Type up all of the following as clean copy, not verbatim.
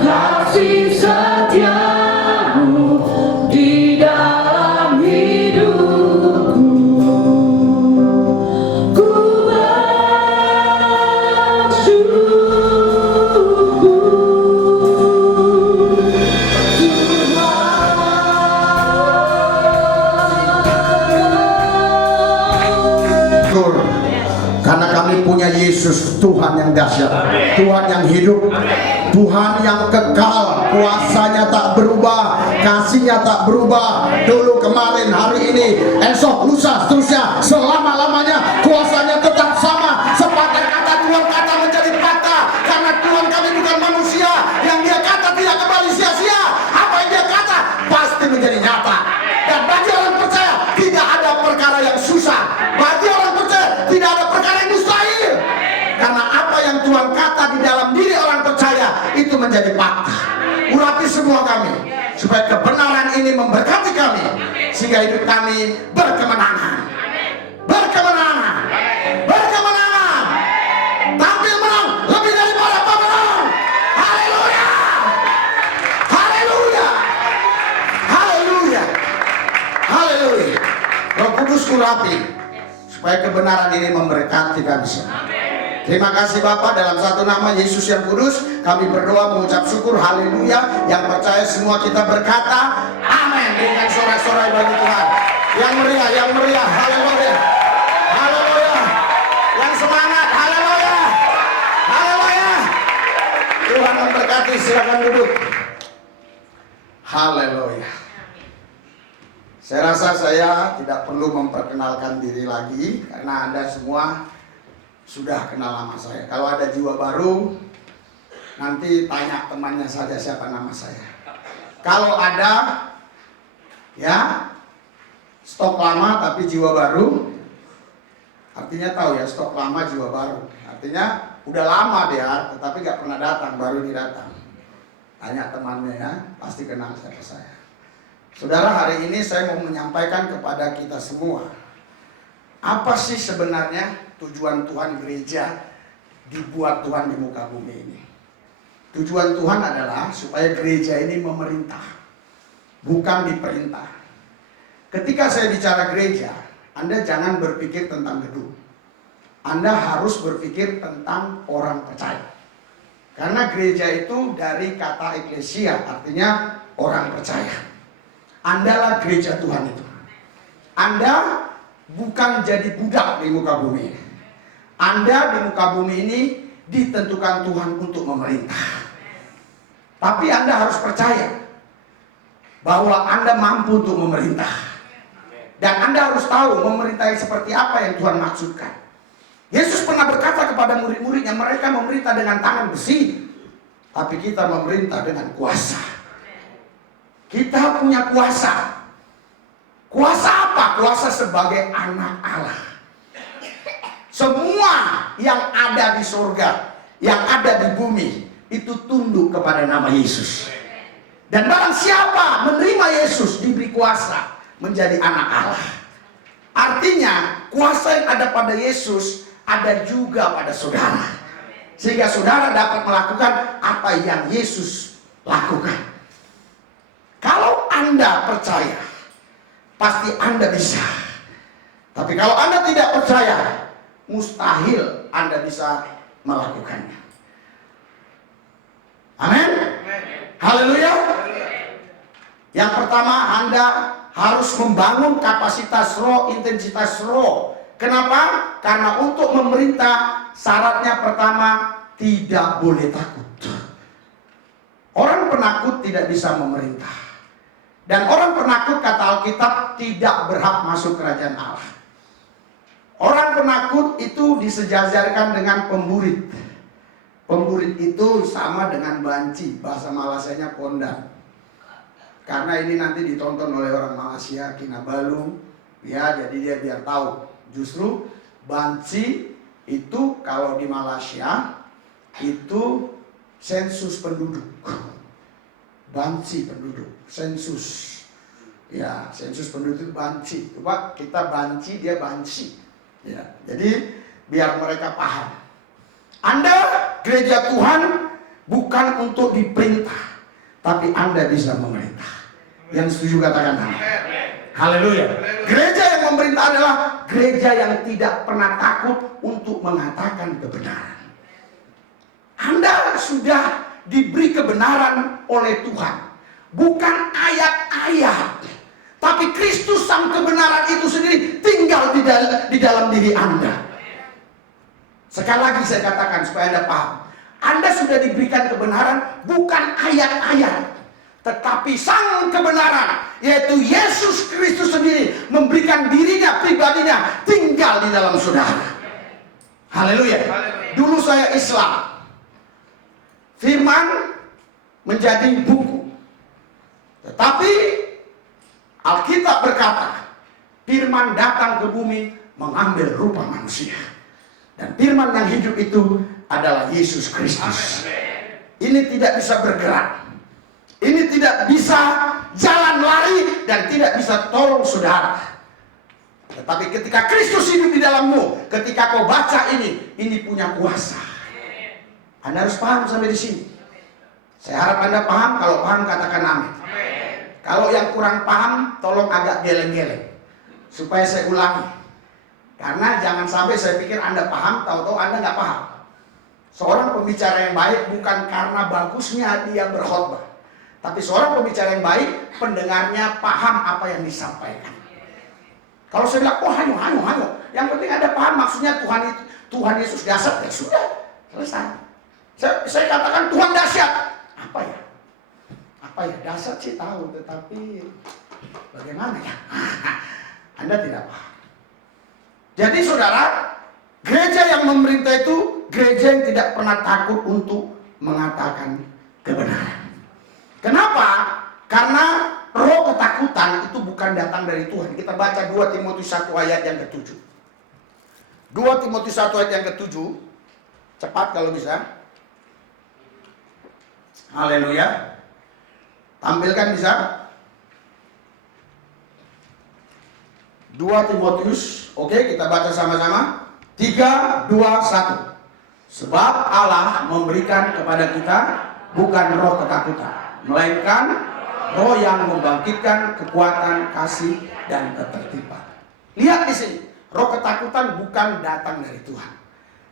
kasih setiamu di dalam hidupku. Ku bersyukur karena kami punya Yesus, Tuhan yang dahsyat, Tuhan yang hidup, Tuhan yang kekal, kuasanya tak berubah, kasihnya tak berubah, dulu, kemarin, hari ini, esok, lusa, seterusnya, selama-lamanya kuasanya tetap sama. Sepadan kata Tuhan kata menjadi fakta, karena Tuhan kami bukan manusia yang dia kata tidak kembali sia-sia. Apa yang dia kata pasti menjadi nyata. Dan bagi orang percaya tidak ada perkara yang susah, bagi orang percaya tidak ada perkara yang mustahil, karena apa yang Tuhan kata di dalam diri orang percaya itu menjadi fakta. Urapi semua kami supaya kebenaran ini memberkati kami, sehingga hidup kami berkemenangan, berkemenangan, berkemenangan, tampil menang lebih daripada pemenang. Haleluya, haleluya, haleluya, haleluya. Roh Kudus urapi supaya kebenaran ini memberkati kami semua. Terima kasih Bapa, dalam satu nama Yesus yang kudus kami berdoa mengucap syukur. Haleluya. Yang percaya semua kita berkata amin dengan sorak-sorai bagi Tuhan. Yang meriah, yang meriah. Haleluya, haleluya. Yang semangat. Haleluya, haleluya. Tuhan memberkati. Silakan duduk. Haleluya. Saya rasa saya tidak perlu memperkenalkan diri lagi, karena Anda semua sudah kenal nama saya. Kalau ada jiwa baru, nanti tanya temannya saja siapa nama saya. Kalau ada ya stok lama tapi jiwa baru, artinya tahu ya, stok lama jiwa baru. Artinya udah lama dia, tetapi nggak pernah datang, baru dia datang. Tanya temannya ya, pasti kenal siapa saya. Saudara, hari ini saya mau menyampaikan kepada kita semua, apa sih sebenarnya tujuan Tuhan gereja dibuat Tuhan di muka bumi ini. Tujuan Tuhan adalah supaya gereja ini memerintah, bukan diperintah. Ketika saya bicara gereja, Anda jangan berpikir tentang gedung. Anda harus berpikir tentang orang percaya. Karena gereja itu dari kata eklesia, artinya orang percaya. Andalah gereja Tuhan itu. Anda bukan jadi budak di muka bumi ini. Anda di muka bumi ini ditentukan Tuhan untuk memerintah. Tapi Anda harus percaya bahwa Anda mampu untuk memerintah. Dan Anda harus tahu memerintah seperti apa yang Tuhan maksudkan. Yesus pernah berkata kepada murid-muridnya, mereka memerintah dengan tangan besi, tapi kita memerintah dengan kuasa. Kita punya kuasa. Kuasa apa? Kuasa sebagai anak Allah. Semua yang ada di surga, yang ada di bumi, itu tunduk kepada nama Yesus. Dan barang siapa menerima Yesus diberi kuasa menjadi anak Allah. Artinya kuasa yang ada pada Yesus ada juga pada saudara. Sehingga saudara dapat melakukan apa yang Yesus lakukan. Kalau Anda percaya, pasti Anda bisa. Tapi kalau Anda tidak percaya, mustahil Anda bisa melakukannya. Amin. Haleluya. Yang pertama, Anda harus membangun kapasitas roh, intensitas roh. Kenapa? Karena untuk memerintah syaratnya pertama, tidak boleh takut. Orang penakut tidak bisa memerintah. Dan orang penakut, kata Alkitab, tidak berhak masuk kerajaan Allah. Orang penakut itu disejajarkan dengan pemburit. Pemburit itu sama dengan banci, bahasa Malaysianya pondan. Karena ini nanti ditonton oleh orang Malaysia, Kinabalu, ya, jadi dia biar tahu. Justru banci itu kalau di Malaysia itu sensus penduduk. Banci penduduk, sensus. Ya, sensus penduduk banci. Coba kita banci, dia banci. Ya, jadi biar mereka paham. Anda gereja Tuhan bukan untuk diperintah, tapi Anda bisa memerintah. Yang setuju katakan amin. Haleluya. Gereja yang memerintah adalah gereja yang tidak pernah takut untuk mengatakan kebenaran. Anda sudah diberi kebenaran oleh Tuhan, bukan ayat-ayat, tapi Kristus sang kebenaran itu sendiri tinggal di dalam diri Anda. Sekali lagi saya katakan supaya Anda paham, Anda sudah diberikan kebenaran bukan ayat-ayat, tetapi sang kebenaran, yaitu Yesus Kristus sendiri memberikan dirinya, pribadinya tinggal di dalam saudara. Haleluya. Dulu saya Islam, firman menjadi buku, tetapi Alkitab berkata, firman datang ke bumi mengambil rupa manusia, dan firman yang hidup itu adalah Yesus Kristus. Ini tidak bisa bergerak, ini tidak bisa jalan lari, dan tidak bisa tolong saudara. Tetapi ketika Kristus hidup di dalammu, ketika kau baca ini punya kuasa. Anda harus paham sampai di sini. Saya harap Anda paham. Kalau paham katakan amin. Kalau yang kurang paham, tolong agak geleng-geleng supaya saya ulangi. Karena jangan sampai saya pikir Anda paham, tahu-tahu Anda nggak paham. Seorang pembicara yang baik bukan karena bagusnya dia berkhotbah, tapi seorang pembicara yang baik, pendengarnya paham apa yang disampaikan. Kalau saya bilang, oh hanya, yang penting Anda paham maksudnya Tuhan Yesus dasar, ya sudah, selesai. Saya katakan Tuhan dahsyat. Apa ya? Dahsyat sih tahu, tetapi bagaimana ya? Anda tidak paham. Jadi saudara, gereja yang memerintah itu gereja yang tidak pernah takut untuk mengatakan kebenaran. Kenapa? Karena roh ketakutan itu bukan datang dari Tuhan. Kita baca 2 Timotius 1 ayat yang ke-7. 2 Timotius 1 ayat yang ke-7. Cepat kalau bisa. Haleluya. Tampilkan bisa. 2 Timotius. Oke, kita baca sama-sama. 3, 2, 1. Sebab Allah memberikan kepada kita bukan roh ketakutan, melainkan roh yang membangkitkan kekuatan, kasih, dan ketertiban. Lihat di sini, roh ketakutan bukan datang dari Tuhan.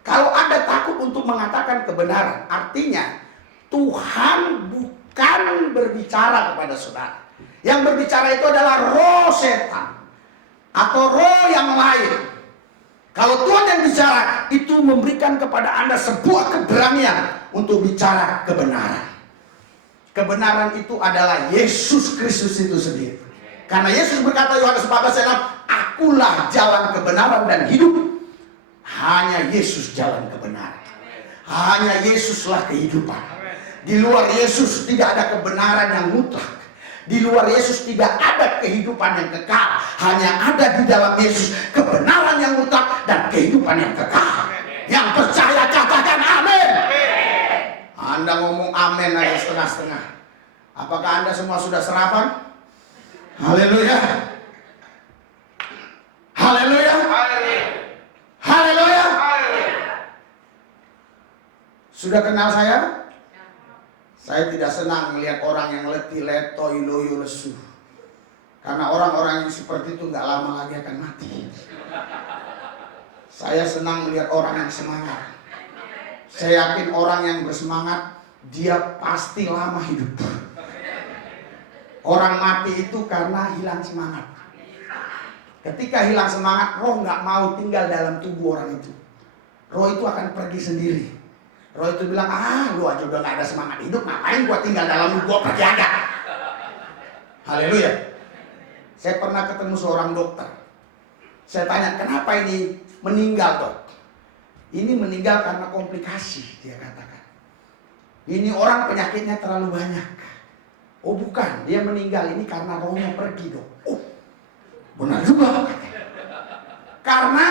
Kalau Anda takut untuk mengatakan kebenaran, artinya Tuhan bukan berbicara kepada saudara. Yang berbicara itu adalah roh setan atau roh yang lain. Kalau Tuhan yang bicara, itu memberikan kepada Anda sebuah keberanian untuk bicara kebenaran. Kebenaran itu adalah Yesus Kristus itu sendiri. Karena Yesus berkata Yohanes 14:6, akulah jalan kebenaran dan hidup. Hanya Yesus jalan kebenaran. Hanya Yesuslah kehidupan. Di luar Yesus tidak ada kebenaran yang mutlak. Di luar Yesus tidak ada kehidupan yang kekal. Hanya ada di dalam Yesus kebenaran yang mutlak dan kehidupan yang kekal. Yang percaya katakan amin. Anda ngomong amin aja setengah-setengah. Apakah Anda semua sudah serapan? Haleluya. Haleluya. Haleluya. Sudah kenal saya? Saya tidak senang melihat orang yang letih, leto, iloyo, lesu. Karena orang-orang yang seperti itu gak lama lagi akan mati. Saya senang melihat orang yang semangat. Saya yakin orang yang bersemangat, dia pasti lama hidup. Orang mati itu karena hilang semangat. Ketika hilang semangat, roh gak mau tinggal dalam tubuh orang itu. Roh itu akan pergi sendiri. Roh itu bilang, lu aja udah gak ada semangat hidup, ngapain gua tinggal dalam lu, gua pergi aja. Haleluya. Saya pernah ketemu seorang dokter. Saya tanya, kenapa ini meninggal, Dok? Ini meninggal karena komplikasi, dia katakan. Ini orang penyakitnya terlalu banyak. Oh bukan, dia meninggal ini karena rohnya pergi, Dok. Oh, benar juga. Karena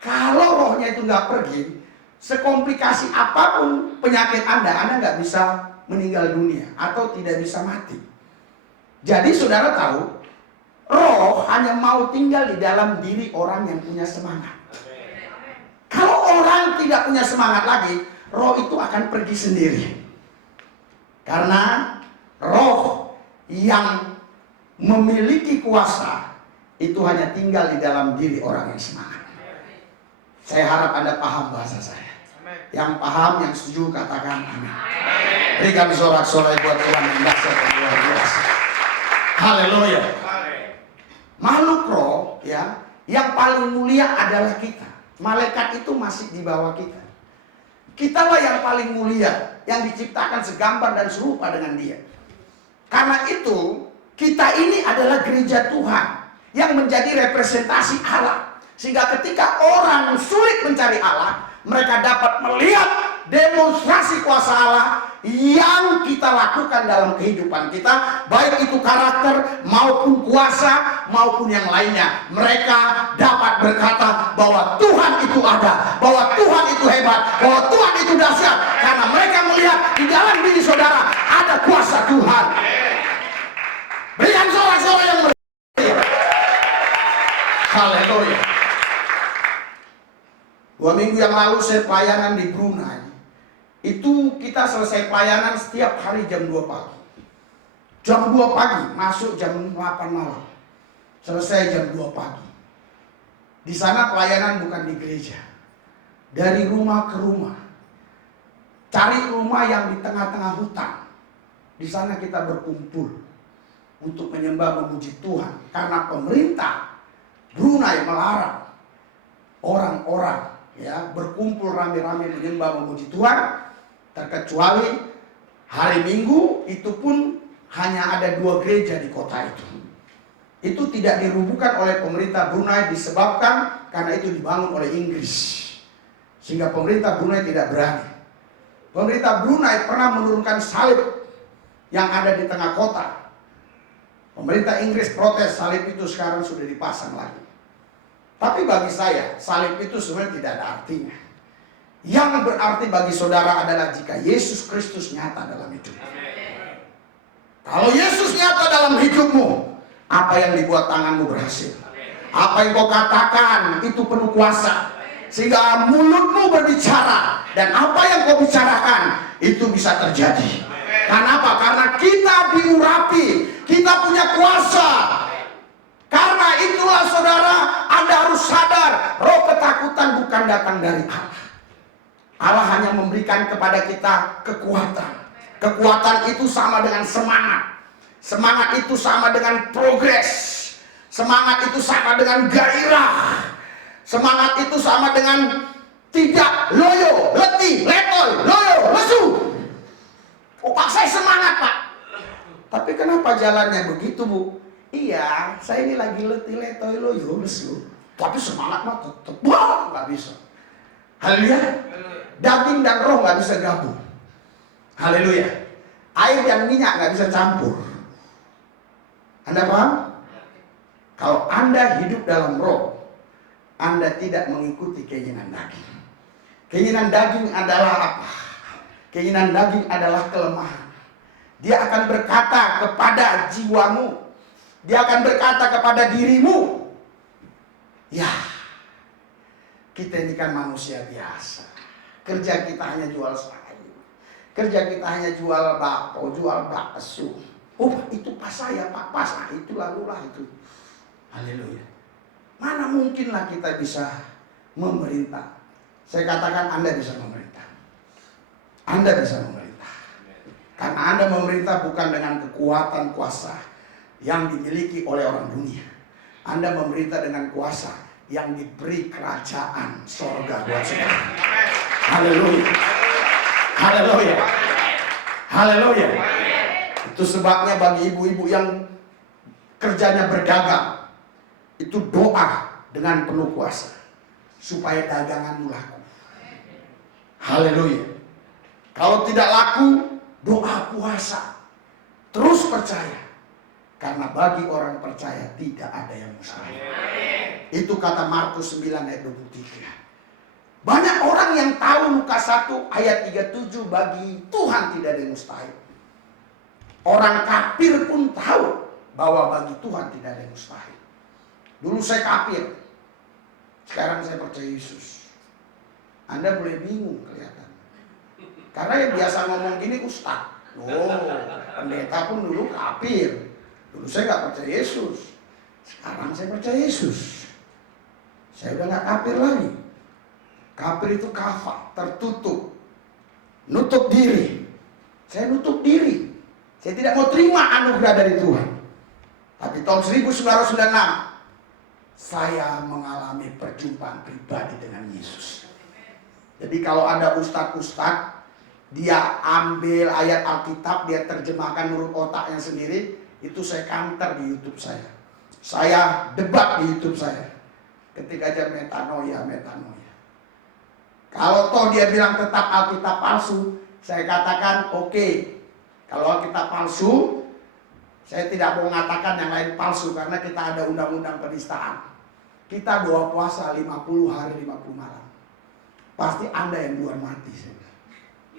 kalau rohnya itu gak pergi, sekomplikasi apapun penyakit Anda nggak bisa meninggal dunia atau tidak bisa mati. Jadi saudara tahu, roh hanya mau tinggal di dalam diri orang yang punya semangat. Kalau orang tidak punya semangat lagi, roh itu akan pergi sendiri. Karena roh yang memiliki kuasa itu hanya tinggal di dalam diri orang yang semangat. Saya harap Anda paham bahasa saya. Yang paham, yang setuju katakan amin. Berikan sorak-sorai buat Tuhan yang dahsyat dan luar biasa. Haleluya. Makhluk roh ya, yang paling mulia adalah kita. Malaikat itu masih di bawah kita. Kitalah yang paling mulia, yang diciptakan segambar dan serupa dengan Dia. Karena itu, kita ini adalah gereja Tuhan yang menjadi representasi Allah. Sehingga ketika orang sulit mencari Allah, mereka dapat melihat demonstrasi kuasa Allah yang kita lakukan dalam kehidupan kita, baik itu karakter maupun kuasa maupun yang lainnya. Mereka dapat berkata bahwa Tuhan itu ada, bahwa Tuhan itu hebat, bahwa Tuhan itu dahsyat, karena mereka melihat di dalam diri saudara ada kuasa Tuhan. Berikan sorak-sorai yang meriah. Haleluya. 2 minggu yang lalu saya pelayanan di Brunei. Itu kita selesai pelayanan setiap hari jam 2 pagi. Jam 2 pagi, masuk jam 8 malam. Selesai jam 2 pagi. Di sana pelayanan bukan di gereja. Dari rumah ke rumah. Cari rumah yang di tengah-tengah hutan. Di sana kita berkumpul untuk menyembah memuji Tuhan. Karena pemerintah Brunei melarang orang-orang ya berkumpul rame-rame menyembah memuji Tuhan, terkecuali hari Minggu. Itu pun hanya ada 2 gereja di kota itu. Itu tidak dirubuhkan oleh pemerintah Brunei disebabkan karena itu dibangun oleh Inggris, sehingga pemerintah Brunei tidak berani. Pemerintah Brunei pernah menurunkan salib yang ada di tengah kota. Pemerintah Inggris protes, salib itu sekarang sudah dipasang lagi. Tapi bagi saya, salib itu sebenarnya tidak ada artinya. Yang berarti bagi saudara adalah jika Yesus Kristus nyata dalam hidupmu. Kalau Yesus nyata dalam hidupmu, apa yang dibuat tanganmu berhasil. Apa yang kau katakan itu penuh kuasa. Sehingga mulutmu berbicara, dan apa yang kau bicarakan itu bisa terjadi. Kenapa? Karena kita diurapi, kita punya kuasa. Karena itulah saudara, Anda harus sadar, roh ketakutan bukan datang dari Allah. Allah hanya memberikan kepada kita kekuatan. Kekuatan itu sama dengan semangat. Semangat itu sama dengan progres. Semangat itu sama dengan gairah. Semangat itu sama dengan tidak loyo, letih, letoy, loyo, lesu. Oh Pak, saya semangat Pak. Tapi kenapa jalannya begitu Bu? Iya, saya ini lagi letih, letoy, loyo, lesu. Tapi semangat mah tetap nggak bisa. Haleluya. Daging dan roh nggak bisa gabung. Haleluya. Air dan minyak nggak bisa campur. Anda paham? Kalau Anda hidup dalam roh, Anda tidak mengikuti keinginan daging. Keinginan daging adalah apa? Keinginan daging adalah kelemahan. Dia akan berkata kepada jiwamu, dia akan berkata kepada dirimu, ya, kita ini kan manusia biasa. Kerja kita hanya jual sayur. Kerja kita hanya jual bakso, jual bakso. Oh, itu pas saya, Pak, pas. Nah, itu lalulah itu. Haleluya. Mana mungkinlah kita bisa memerintah. Saya katakan Anda bisa memerintah. Anda bisa memerintah. Karena Anda memerintah bukan dengan kekuatan kuasa yang dimiliki oleh orang dunia. Anda memerintah dengan kuasa yang diberi kerajaan sorga buat saudara. Haleluya. Haleluya. Haleluya. Itu sebabnya bagi ibu-ibu yang kerjanya berdagang, itu doa dengan penuh kuasa supaya daganganmu laku. Haleluya. Kalau tidak laku, doa puasa. Terus percaya. Karena bagi orang percaya tidak ada yang mustahil. Itu kata Markus 9 ayat 23. Banyak orang yang tahu Lukas 1 ayat 37, bagi Tuhan tidak ada yang mustahil. Orang kafir pun tahu bahwa bagi Tuhan tidak ada yang mustahil. Dulu saya kafir, sekarang saya percaya Yesus. Anda boleh bingung kelihatan. Karena yang biasa ngomong gini ustaz. Oh, pendeta pun dulu kafir. Dulu saya nggak percaya Yesus. Sekarang saya percaya Yesus. Saya udah nggak kafir lagi. Kafir itu kafah, tertutup, nutup diri. Saya nutup diri. Saya tidak mau terima anugerah dari Tuhan. Tapi tahun 1996 saya mengalami perjumpaan pribadi dengan Yesus. Jadi kalau ada ustadz-ustadz, dia ambil ayat Alkitab, dia terjemahkan menurut otaknya sendiri, itu saya counter di YouTube saya. Saya debat di YouTube saya. Ketika aja metanoia. Kalau toh dia bilang tetap Alkitab palsu, saya katakan oke. Kalau Alkitab palsu, saya tidak mau mengatakan yang lain palsu karena kita ada undang-undang penistaan. Kita doa puasa 50 hari 50 malam. Pasti Anda yang duluan mati.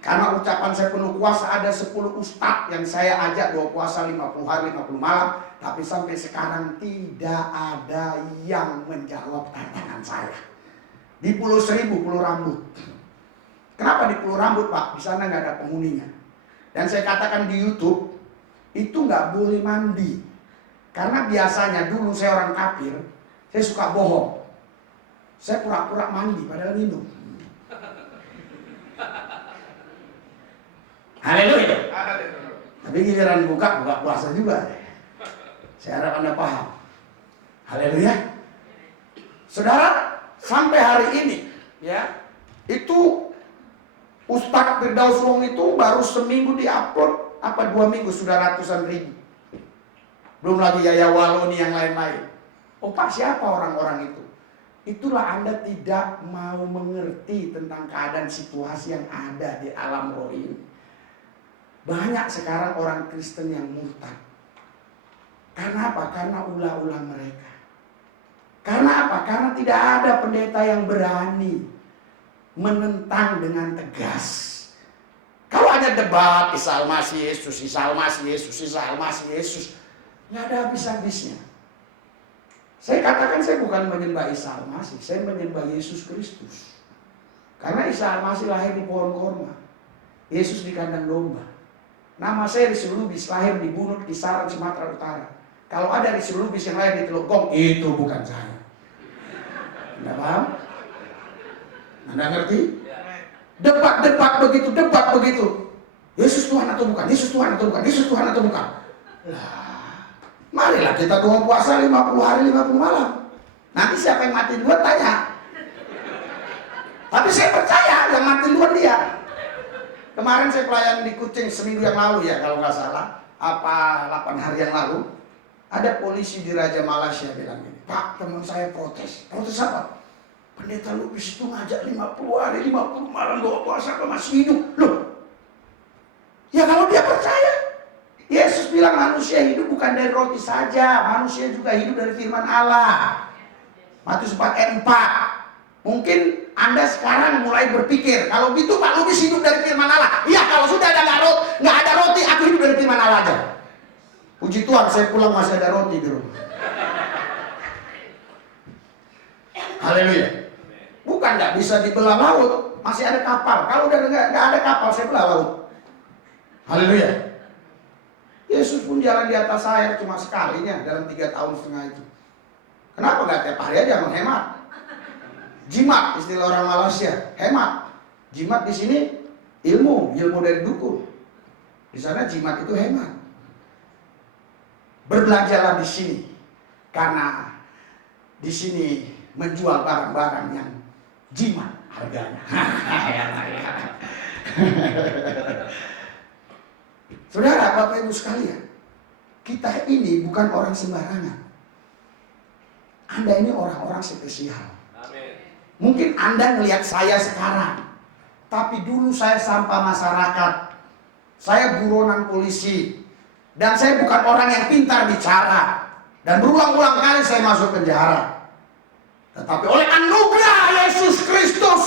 Karena ucapan saya penuh kuasa, ada 10 ustadz yang saya ajak doa puasa 50 hari 50 malam. Tapi sampai sekarang tidak ada yang menjawab tantangan saya. Di Pulau Seribu, Pulau Rambut. Kenapa di Pulau Rambut, Pak? Di sana nggak ada penghuninya. Dan saya katakan di YouTube, itu nggak boleh mandi. Karena biasanya dulu saya orang kafir, saya suka bohong. Saya pura-pura mandi padahal minum. Haleluya. Tapi giliran buka puasa juga. Saya harap Anda paham. Haleluya. Saudara, sampai hari ini ya, itu Ustadz Firdaus Wong itu baru seminggu diupload, apa 2 minggu sudah ratusan ribu. Belum lagi Yaya Waloni yang lain-lain. Oh Pak, siapa orang-orang itu? Itulah Anda tidak mau mengerti tentang keadaan situasi yang ada di alam roh ini. Banyak sekarang orang Kristen yang murtad. Karena apa? Karena ulah-ulah mereka. Karena apa? Karena tidak ada pendeta yang berani menentang dengan tegas. Kalau ada debat Isa Al-Masih Yesus, Isa Al-Masih Yesus, Isa Al-Masih Yesus, nggak ada habis-habisnya. Saya katakan saya bukan menyembah Isa Al-Masih, saya menyembah Yesus Kristus. Karena Isa Al-Masih lahir di pohon korma, Yesus di kandang domba. Nama saya Rizky Lubis, lahir di Bunut, Kisaran, Sumatera Utara. Kalau ada Rizky Lubis yang lahir di Teluk Gong, itu bukan saya. Anda paham? Anda ngerti? Debat begitu. Yesus Tuhan atau bukan? Yesus Tuhan atau bukan? Yesus Tuhan atau bukan? Lah, marilah kita doa puasa 50 hari 50 malam. Nanti siapa yang mati duluan tanya. Tapi saya percaya yang mati duluan dia. Kemarin saya pelayan di Kucing seminggu yang lalu ya, kalau nggak salah, apa 8 hari yang lalu, ada polisi di Raja Malaysia bilang gini, Pak, teman saya protes. Protes apa? Pendeta Lubis itu ngajak 50 hari 50 malam doa puasa ke masih hidup. Loh, ya kalau dia percaya, Yesus bilang manusia hidup bukan dari roti saja, manusia juga hidup dari firman Allah. Matius 4 ayat 4. Mungkin Anda sekarang mulai berpikir, kalau gitu Pak Lubis hidup dari firman Allah. Iya, kalau sudah ada nggak ada roti, aku hidup dari firman Allah aja. Puji Tuhan, saya pulang masih ada roti di rumah. Haleluya. Bukan nggak bisa dibelah laut, masih ada kapal. Kalau udah nggak ada kapal, saya belah laut. Haleluya. Yesus pun jalan di atas air cuma sekalinya dalam 3,5 tahun itu. Kenapa nggak tiap hari aja menghemat? Jimat, istilah orang Malaysia, hemat. Jimat di sini ilmu dari dukun. Di sana jimat itu hemat. Berbelajarlah di sini, karena di sini menjual barang-barang yang jimat harganya. Saudara, Bapak Ibu sekalian, kita ini bukan orang sembarangan. Anda ini orang-orang spesial. Mungkin Anda melihat saya sekarang, tapi dulu saya sampah masyarakat. Saya buronan polisi. Dan saya bukan orang yang pintar bicara. Dan berulang-ulang kali saya masuk penjara. Tetapi oleh anugerah Yesus Kristus,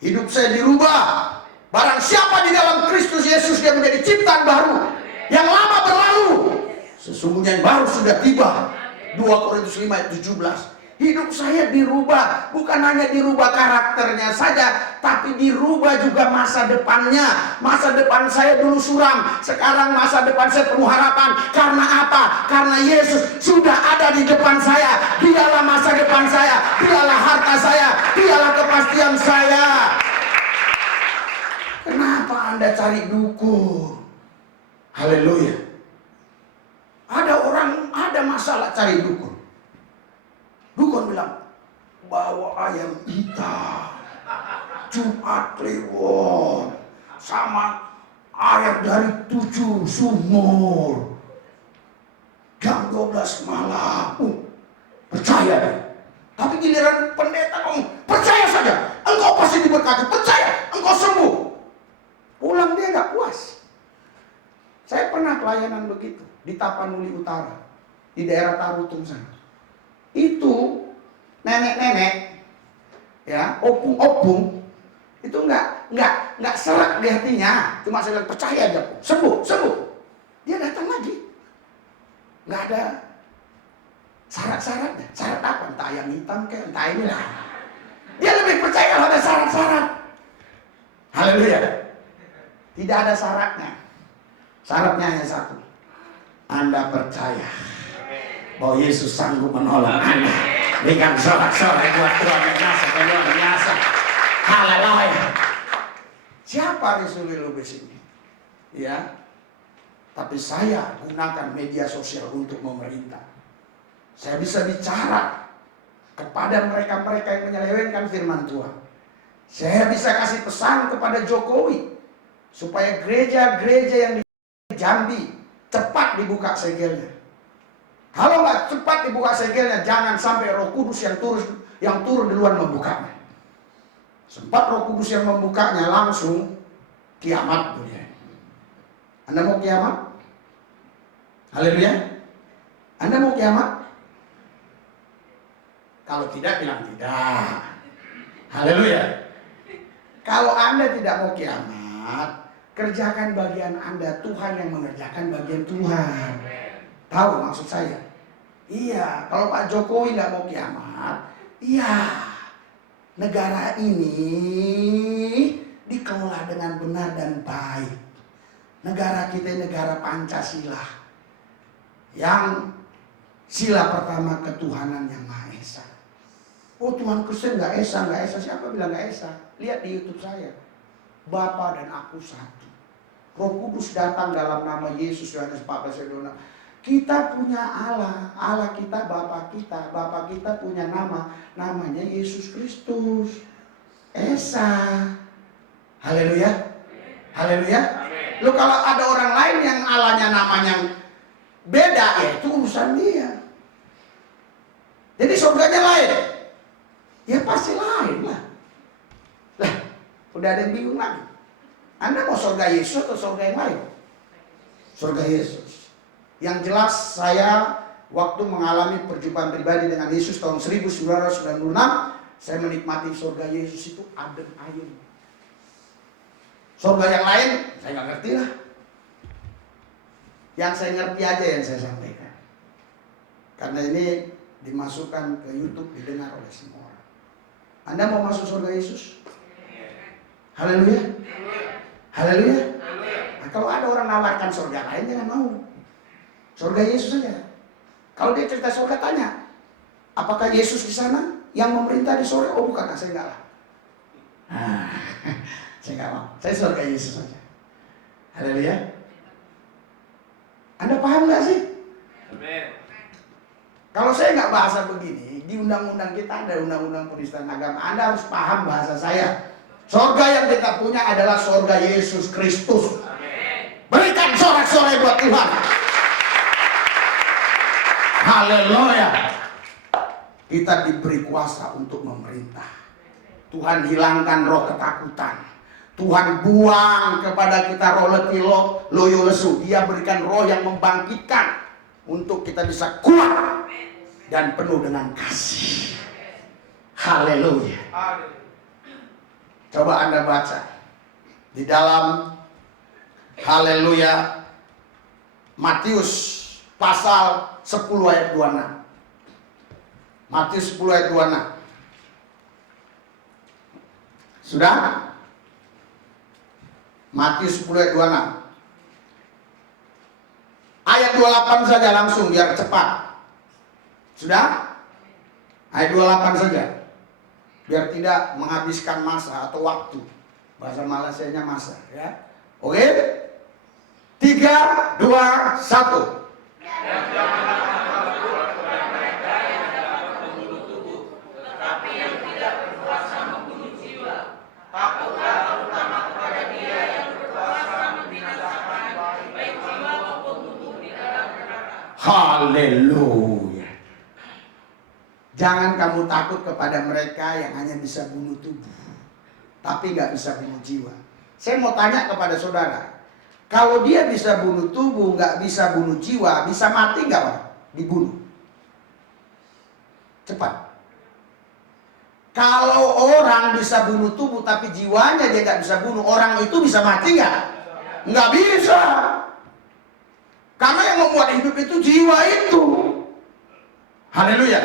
hidup saya dirubah. Barang siapa di dalam Kristus Yesus, dia menjadi ciptaan baru. Yang lama berlalu, sesungguhnya yang baru sudah tiba. 2 Korintus 5 ayat 17. Hidup saya dirubah, bukan hanya dirubah karakternya saja, tapi dirubah juga masa depannya. Masa depan saya dulu suram, sekarang masa depan saya penuh harapan. Karena apa? Karena Yesus sudah ada di depan saya. Dialah masa depan saya, dialah harta saya, dialah kepastian saya. Kenapa Anda cari dukun? Haleluya. Ada orang, ada masalah cari dukun. Dukun bilang, bawa ayam hitam, Jumat Kliwon, sama air dari 7 sumur, jam 12 malam. Percaya deh. Tapi giliran pendeta ngomong, percaya saja, engkau pasti diberkati, percaya, engkau sembuh. Pulang dia gak puas. Saya pernah pelayanan begitu di Tapanuli Utara, di daerah Tarutung sana. Itu nenek-nenek, ya, opung-opung, itu nggak serak di hatinya, cuma saya bilang percaya aja, sembuh. Dia datang lagi, nggak ada syarat-syaratnya. Syarat apa? Entah ayam hitam kayak entah ini lah. Dia lebih percaya kalau ada syarat-syarat. Haleluya. Tidak ada syaratnya. Syaratnya hanya satu. Anda percaya bahwa Yesus sanggup menolong Anda. Berikan sorak-sorai buat Tuhan yang luar biasa. Haleluya. Siapa Rizuli Lubis ini? Ya. Tapi saya gunakan media sosial untuk memerintah. Saya bisa bicara kepada mereka-mereka yang menyelewengkan firman Tuhan. Saya bisa kasih pesan kepada Jokowi supaya gereja-gereja yang di Jambi cepat dibuka segelnya. Kalau nggak cepat dibuka segelnya, jangan sampai Roh Kudus yang turun duluan membukanya. Sempat Roh Kudus yang membukanya, langsung kiamat dunia. Anda mau kiamat? Haleluya. Anda mau kiamat? Kalau tidak, bilang tidak. Haleluya. Kalau Anda tidak mau kiamat, kerjakan bagian Anda, Tuhan yang mengerjakan bagian Tuhan. Tahu maksud saya? Iya, kalau Pak Jokowi nggak mau kiamat, iya, negara ini dikelola dengan benar dan baik. Negara kita negara Pancasila, yang sila pertama ketuhanan yang Maha Esa. Oh, Tuhan Kristen nggak esa. Siapa bilang nggak esa? Lihat di YouTube saya. Bapa dan aku satu. Roh Kudus datang dalam nama Yesus, Yohanes 14:26. Kita punya Allah, Allah kita, Bapa kita punya nama, namanya Yesus Kristus. Esa. Haleluya. Haleluya. Lu kalau ada orang lain yang Allahnya namanya beda, ya itu urusan dia. Jadi surganya lain. Ya pasti lain lah. Lah, udah ada yang bingung lagi. Anda mau surga Yesus atau surga yang lain? Surga Yesus. Yang jelas saya waktu mengalami perjumpaan pribadi dengan Yesus tahun 1996, saya menikmati surga Yesus itu adem ayem. Surga yang lain saya nggak ngerti lah. Yang saya ngerti aja yang saya sampaikan. Karena ini dimasukkan ke YouTube, didengar oleh semua orang. Anda mau masuk surga Yesus? Haleluya. Haleluya. Nah, kalau ada orang nawarkan surga lain, jangan mau. Surga Yesus saja. Kalau dia cerita surga, tanya, apakah Yesus di sana yang memerintah di surga? Oh bukan, saya enggak lah. Saya enggak mau. Saya surga Yesus saja. Haleluya. Anda paham nggak sih? Amin. Kalau saya nggak bahasa begini, di undang-undang kita ada undang-undang penistaan agama. Anda harus paham bahasa saya. Surga yang kita punya adalah surga Yesus Kristus. Amin. Berikan sorak-sorai buat Tuhan. Haleluya. Kita diberi kuasa untuk memerintah. Tuhan hilangkan roh ketakutan. Tuhan buang kepada kita roh letih, loyo lesu. Dia berikan roh yang membangkitkan untuk kita bisa kuat dan penuh dengan kasih. Haleluya. Coba Anda baca di dalam haleluya Matius pasal 10 ayat 26. Matius 10 ayat 26. Sudah? Matius 10 ayat 26. Ayat 28 saja langsung biar cepat. Sudah? Ayat 28 saja. Biar tidak menghabiskan masa atau waktu. Bahasa Malaysianya masa, ya. Oke? 3, 2, 1. Haleluya. Jangan kamu takut kepada mereka yang hanya bisa bunuh tubuh, tapi nggak bisa bunuh jiwa. Saya mau tanya kepada saudara, kalau dia bisa bunuh tubuh, nggak bisa bunuh jiwa, bisa mati nggak Pak? Dibunuh. Cepat. Kalau orang bisa bunuh tubuh, tapi jiwanya dia nggak bisa bunuh, orang itu bisa mati nggak? Nggak bisa. Karena yang membuat hidup itu jiwa itu. Haleluya.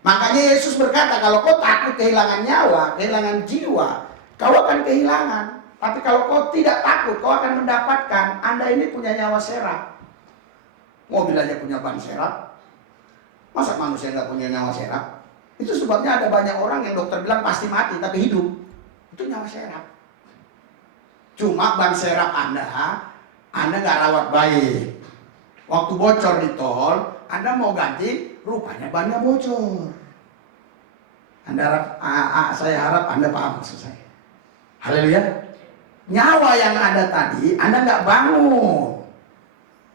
Makanya Yesus berkata, kalau kau takut kehilangan nyawa, kehilangan jiwa, kau akan kehilangan. Tapi kalau kau tidak takut, kau akan mendapatkan. Anda ini punya nyawa serap. Mobil aja punya ban serap. Masa manusia nggak punya nyawa serap? Itu sebabnya ada banyak orang yang dokter bilang pasti mati, tapi hidup. Itu nyawa serap. Cuma ban serap Anda nggak rawat baik. Waktu bocor di tol, Anda mau ganti, rupanya bannya bocor. Saya harap Anda paham maksud saya. Haleluya. Nyawa yang ada tadi, Anda nggak bangun.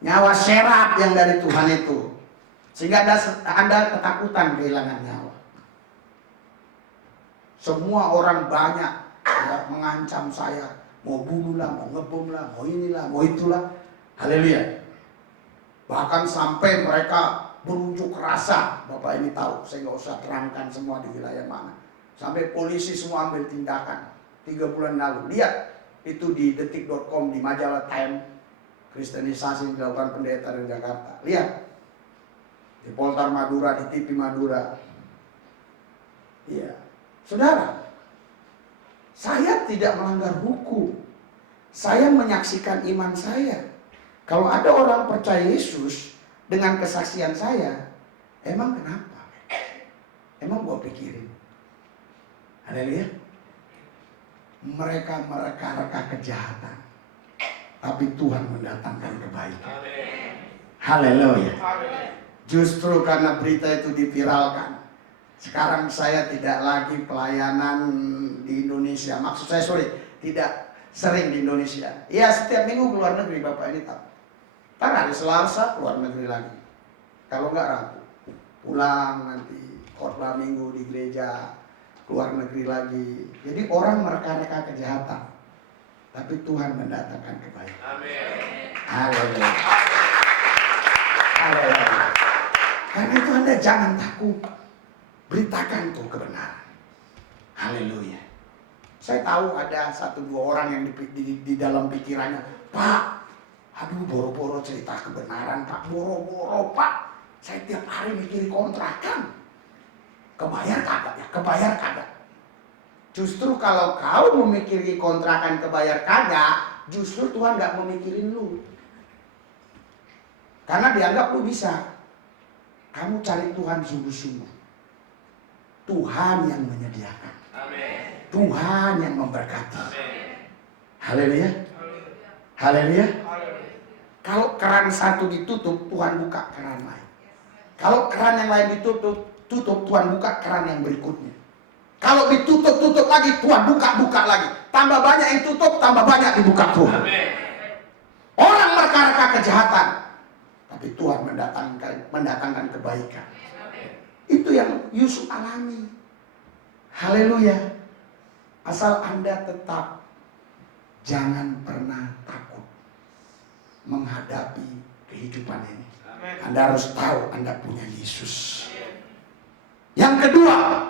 Nyawa serap yang dari Tuhan itu. Sehingga Anda ketakutan kehilangan nyawa. Semua orang banyak ya, mengancam saya. Mau bunuh lah, mau ngebom lah, mau inilah, mau itulah. Haleluya. Bahkan sampai mereka berunjuk rasa. Bapak ini tahu, saya nggak usah terangkan semua di wilayah mana. Sampai polisi semua ambil tindakan. 3 bulan lalu. Lihat itu di detik.com, di majalah Time. Kristenisasi dilakukan pendeta di Jakarta. Lihat. Di Poltar Madura, di TV Madura. Iya. Saudara, saya tidak melanggar hukum. Saya menyaksikan iman saya. Kalau ada orang percaya Yesus dengan kesaksian saya, emang kenapa? Emang gua pikirin. Haleluya. Mereka mereka kejahatan, tapi Tuhan mendatangkan kebaikan. Haleluya. Justru karena berita itu diviralkan, sekarang saya tidak lagi pelayanan di Indonesia. Maksud saya tidak sering di Indonesia. Ya setiap minggu keluar negeri, Bapak ini tahu. Kan hari Selasa keluar negeri lagi. Kalau enggak Rabu. Pulang nanti khotbah minggu di gereja, keluar negeri lagi. Jadi orang mereka kejahatan, tapi Tuhan mendatangkan kebaikan. Amin. Haleluya. Haleluya. Karena itu Anda jangan takut. Beritakan tuh kebenaran. Haleluya. Saya tahu ada 1-2 orang yang di dalam pikirannya, Pak, aduh boro-boro cerita kebenaran Pak, boro-boro Pak. Saya tiap hari mikirin kontrakan. Kebayar kagak ya? Kebayar kagak? Justru kalau kau memikiri kontrakan kebayar kagak, justru Tuhan gak memikirin lu. Karena dianggap lu bisa. Kamu cari Tuhan sungguh-sungguh. Tuhan yang menyediakan. Amin. Tuhan yang memberkati. Haleluya. Haleluya. Kalau keran satu ditutup, Tuhan buka keran lain. Kalau keran yang lain ditutup, Tuhan buka keran yang berikutnya. Kalau ditutup lagi, Tuhan buka lagi. Tambah banyak yang tutup, tambah banyak dibuka Tuhan. Orang mereka kejahatan, tapi Tuhan mendatangkan kebaikan. Itu yang Yusuf alami. Haleluya. Asal Anda tetap jangan pernah takut menghadapi kehidupan ini. Anda harus tahu Anda punya Yesus. Yang kedua,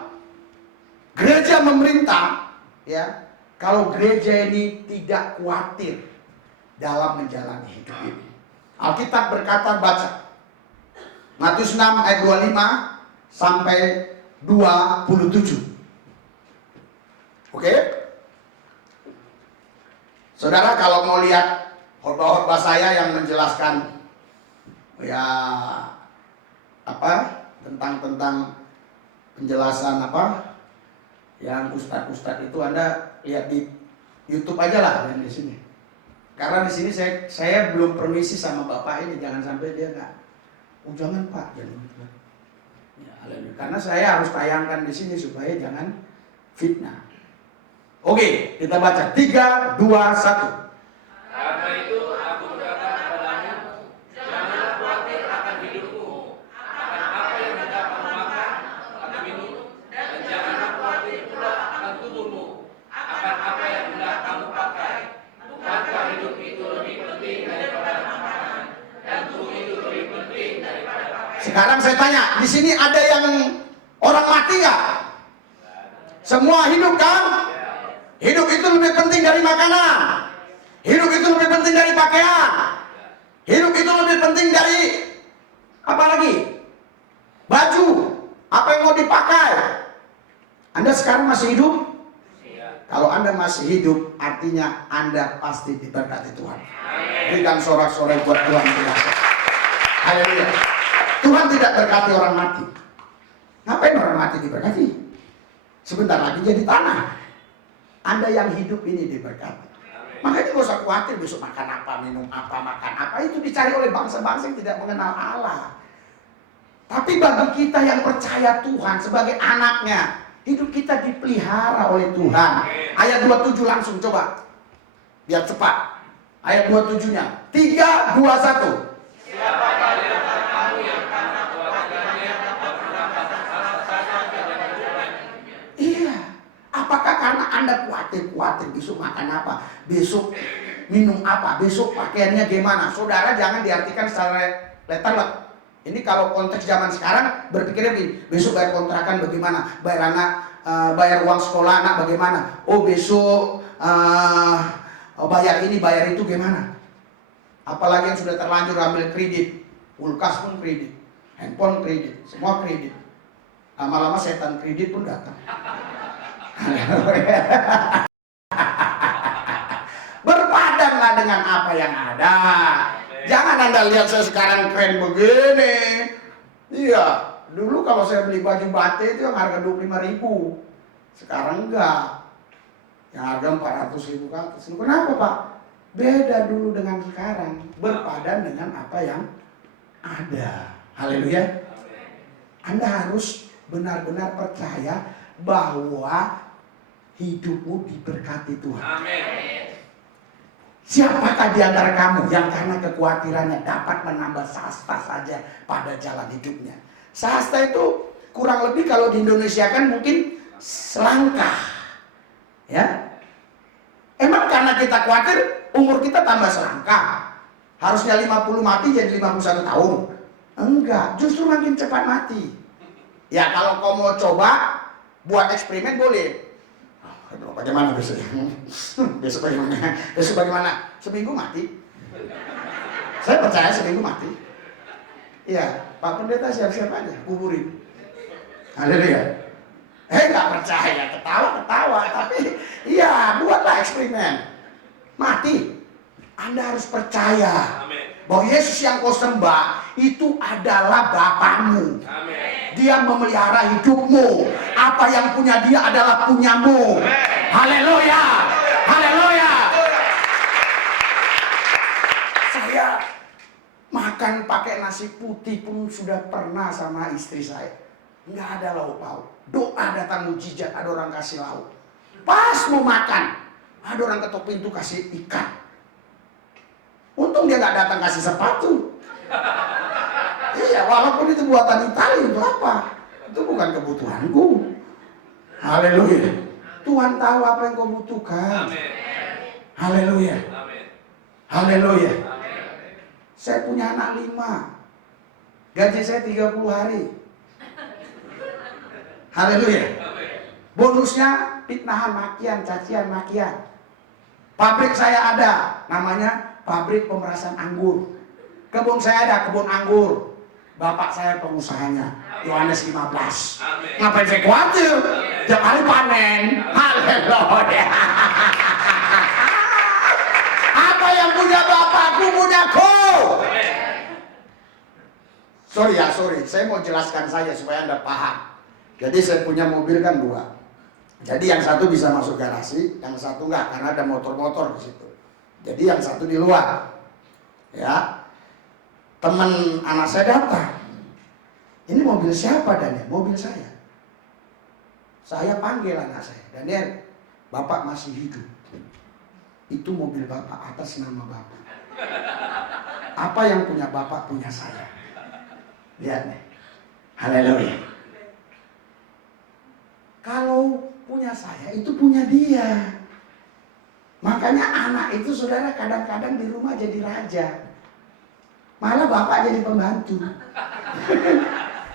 gereja memerintah, ya, kalau gereja ini tidak khawatir dalam menjalani hidup ini. Alkitab berkata, baca Matius 6 ayat 25 sampai 27. Oke? Saudara kalau mau lihat khotbah-khotbah saya yang menjelaskan ya tentang penjelasan yang ustadz-ustadz itu, Anda lihat di YouTube aja lah, yang di sini. Karena di sini saya belum permisi sama bapak ini, jangan sampai dia nggak, jangan Pak, jangan. Ya, karena saya harus tayangkan di sini supaya jangan fitnah. Oke, kita baca 3, 2, 1. Karena itu aku berkata kepadamu, janganlah khawatir akan hidupmu, akan apa yang hendak kamu makan atau minum, dan janganlah khawatir pula akan tubuhmu, akan apa yang hendak kamu pakai. Bukankah hidup itu lebih penting daripada makanan, dan tubuh itu lebih penting daripada pakaian? Sekarang saya tanya, di sini ada yang orang mati nggak? Semua hidup kan? Hidup itu lebih penting dari makanan. Hidup itu lebih penting dari pakaian. Hidup itu lebih penting dari apa lagi? Baju. Apa yang mau dipakai? Anda sekarang masih hidup? Kalau Anda masih hidup, artinya Anda pasti diberkati Tuhan. Berikan sorak-sorai buat Tuhan. Haleluya. Tuhan tidak berkati orang mati. Ngapain orang mati diberkati? Sebentar lagi jadi tanah. Anda yang hidup ini diberkati. Makanya gak usah khawatir besok makan apa, minum apa, makan apa. Itu dicari oleh bangsa-bangsa yang tidak mengenal Allah. Tapi bagi kita yang percaya Tuhan sebagai anaknya, hidup kita dipelihara oleh Tuhan. Ayat 27 langsung coba. Biar cepat. Ayat 27-nya. 3, 2, 1. Siapakah di antara kamu yang karena kewajibannya berpendapat salah dan berjuang? Iya. Apakah karena Anda khawatir besok makan apa, besok minum apa, besok pakaiannya gimana? Saudara jangan diartikan secara letterlek. Ini kalau konteks zaman sekarang berpikirnya begini, besok bayar kontrakan bagaimana, bayar anak, bayar uang sekolah anak bagaimana, oh besok bayar ini bayar itu gimana? Apalagi yang sudah terlanjur ambil kredit, kulkas pun kredit, handphone kredit, semua kredit. Lama-lama setan kredit pun datang. Berpadanlah dengan apa yang ada. Jangan Anda lihat saya sekarang keren begini. Iya, dulu kalau saya beli baju batik itu yang harga 25.000. Sekarang enggak. Yang harga 400.000 ke atas. Kenapa Pak? Beda dulu dengan sekarang. Berpadan dengan apa yang ada. Haleluya. Anda harus benar-benar percaya bahwa hidupmu diberkati Tuhan. Amin. Siapakah di antara kamu yang karena kekhawatirannya dapat menambah sasta saja pada jalan hidupnya? Sasta itu kurang lebih kalau di Indonesia kan mungkin selangkah. Ya. Emang karena kita khawatir umur kita tambah selangkah. Harusnya 50 mati jadi 51 tahun. Enggak, justru makin cepat mati. Ya kalau kau mau coba buat eksperimen boleh. Bagaimana besok? Besok bagaimana? Besok bagaimana? Seminggu mati. Saya percaya seminggu mati. Iya, Pak Pendeta siap-siap aja, kuburin. Haleluya. Nggak percaya, ketawa. Tapi iya, buatlah eksperimen. Mati. Anda harus percaya bahwa Yesus yang kau sembah itu adalah Bapamu. Dia memelihara hidupmu. Apa yang punya dia adalah punyamu. Haleluya. Haleluya. Saya makan pakai nasi putih pun sudah pernah sama istri saya. Nggak ada lauk pauk. Doa datang mujizat, ada orang kasih lauk. Pas mau makan, ada orang ketok pintu kasih ikan. Untung dia nggak datang kasih sepatu. Iya, walaupun itu buatan Italia, itu apa? Itu bukan kebutuhanku. Haleluya. Tuhan tahu apa yang kau butuhkan. Haleluya. Haleluya. Saya punya anak 5. Gaji saya 30 hari. Haleluya. Bonusnya fitnahan makian, cacian makian. Pabrik saya ada, namanya pabrik pemerasan anggur. Kebun saya ada kebun anggur. Bapak saya pengusahanya. Yohanes 15. Amin. Ngapain saya khawatir? Tiap hari panen. Haleluya. Apa yang punya bapakku punyaku. Sorry, saya mau jelaskan saja supaya Anda paham. Jadi saya punya mobil kan 2. Jadi yang satu bisa masuk garasi, yang satu enggak karena ada motor-motor di situ. Jadi yang satu di luar. Ya. Teman anak saya datang. Ini mobil siapa, Daniel? Mobil saya. Saya panggil anak saya, Daniel, Bapak masih hidup. Itu mobil Bapak atas nama Bapak. Apa yang punya Bapak punya saya. Lihat nih. Haleluya. Kalau punya saya itu punya dia. Makanya anak itu saudara kadang-kadang di rumah jadi raja. Malah bapak jadi pembantu.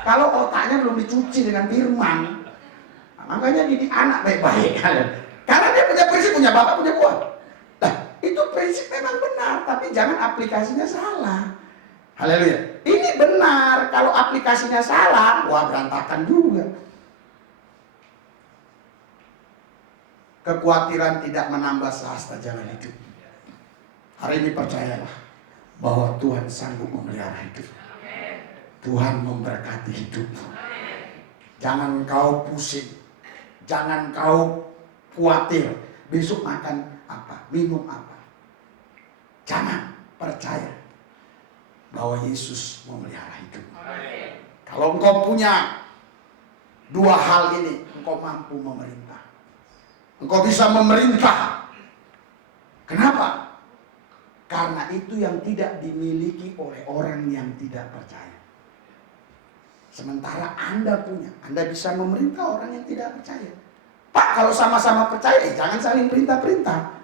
Kalau otaknya belum dicuci dengan firman. Makanya didik anak baik-baik. Karena dia punya prinsip, punya bapak, punya gua. Nah, itu prinsip memang benar, tapi jangan aplikasinya salah. Haleluya. Ini benar, kalau aplikasinya salah, wah berantakan juga. Kekhawatiran tidak menambah sehasta jalan hidup. Hari ini percayalah bahwa Tuhan sanggup memelihara hidup. Tuhan memberkati hidup. Jangan kau pusing, jangan kau khawatir besok makan apa, minum apa. Jangan, percaya bahwa Yesus memelihara hidup. Kalau engkau punya 2 hal ini, engkau mampu memerintah. Engkau bisa memerintah. Kenapa? Karena itu yang tidak dimiliki oleh orang yang tidak percaya. Sementara Anda punya, Anda bisa memerintah orang yang tidak percaya. Pak, kalau sama-sama percaya, jangan saling perintah-perintah.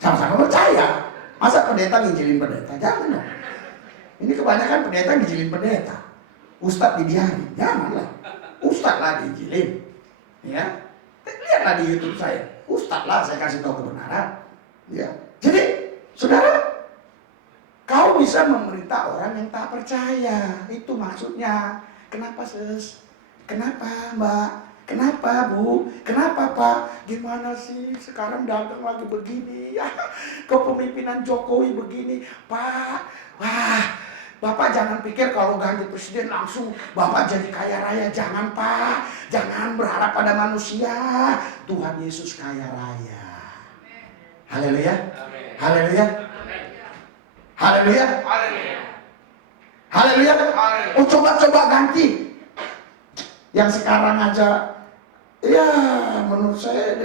Sama-sama percaya. Masa pendeta nginjilin pendeta? Jangan dong. Ini kebanyakan pendeta nginjilin pendeta. Ustadz dibiarin, janganlah. Ustadz lah diinjilin. Ya, lihatlah di YouTube saya. Ustadz lah saya kasih tahu kebenaran. Ya, jadi saudara, kau bisa memerintah orang yang tak percaya. Itu maksudnya. Kenapa sis? Kenapa mbak? Kenapa bu? Kenapa pak? Gimana sih sekarang dagang lagi begini? Ya, kepemimpinan Jokowi begini. Pak, wah, Bapak jangan pikir kalau ganti presiden langsung Bapak jadi kaya raya. Jangan pak. Jangan berharap pada manusia. Tuhan Yesus kaya raya. Haleluya. Haleluya. Haleluya. Haleluya. Oh, coba-coba ganti. Yang sekarang aja, ya menurut saya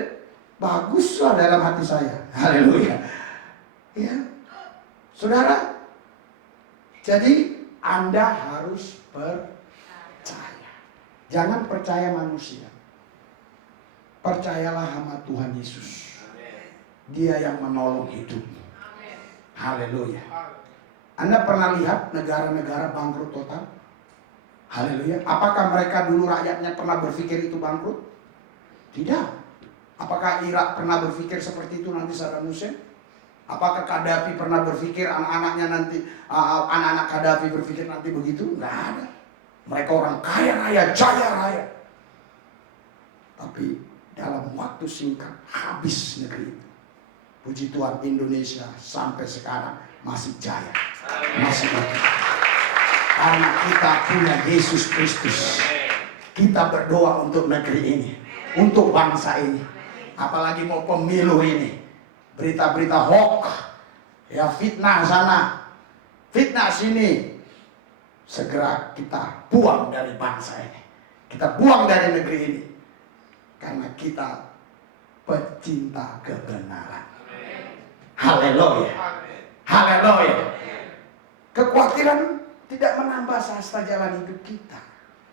bagus lah dalam hati saya. Haleluya. Ya, saudara. Jadi Anda harus percaya. Jangan percaya manusia. Percayalah sama Tuhan Yesus. Dia yang menolong hidup. Haleluya. Anda pernah lihat negara-negara bangkrut total? Haleluya. Apakah mereka dulu rakyatnya pernah berpikir itu bangkrut? Tidak. Apakah Irak pernah berpikir seperti itu nanti Saddam Hussein? Apakah Gaddafi pernah berpikir anak-anaknya nanti, anak-anak Gaddafi berpikir nanti begitu? Enggak ada. Mereka orang kaya raya, jaya raya. Tapi dalam waktu singkat habis negeri itu. Puji Tuhan, Indonesia sampai sekarang masih jaya, masih bagus. Karena kita punya Yesus Kristus. Kita berdoa untuk negeri ini, untuk bangsa ini. Apalagi mau pemilu ini. Berita-berita hoax, ya fitnah sana, fitnah sini. Segera kita buang dari bangsa ini. Kita buang dari negeri ini. Karena kita pecinta kebenaran. Haleluya. Haleluya. Kekhawatiran tidak menambah sahasta jalan hidup kita.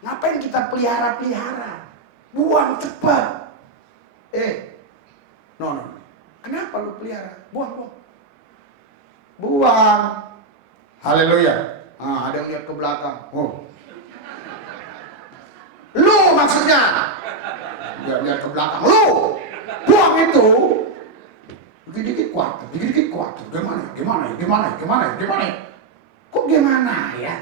Ngapain kita pelihara-pelihara? Buang cepat. No. Kenapa lu pelihara? Buang. Buang. Haleluya. Ada yang lihat ke belakang. Oh. Lu maksudnya. Lihat ke belakang. Lu. Buang itu. Dikit-dikit kuat. Gimana? Kok gimana ya?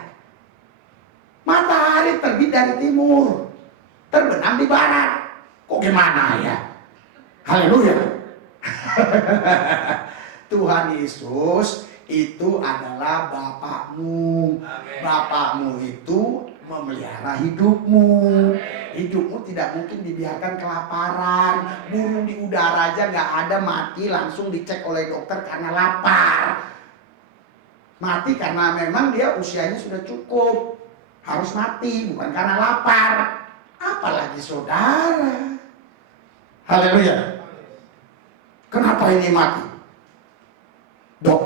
Matahari terbit dari timur, terbenam di barat. Kok gimana ya? Haleluya. Tuhan Yesus itu adalah Bapakmu. Amin. Bapakmu itu memelihara hidupmu. Hidupmu tidak mungkin dibiarkan kelaparan. Burung di udara aja nggak ada mati langsung dicek oleh dokter karena lapar. Mati karena memang dia usianya sudah cukup. Harus mati, bukan karena lapar. Apalagi saudara. Haleluya. Kenapa ini mati? Dok,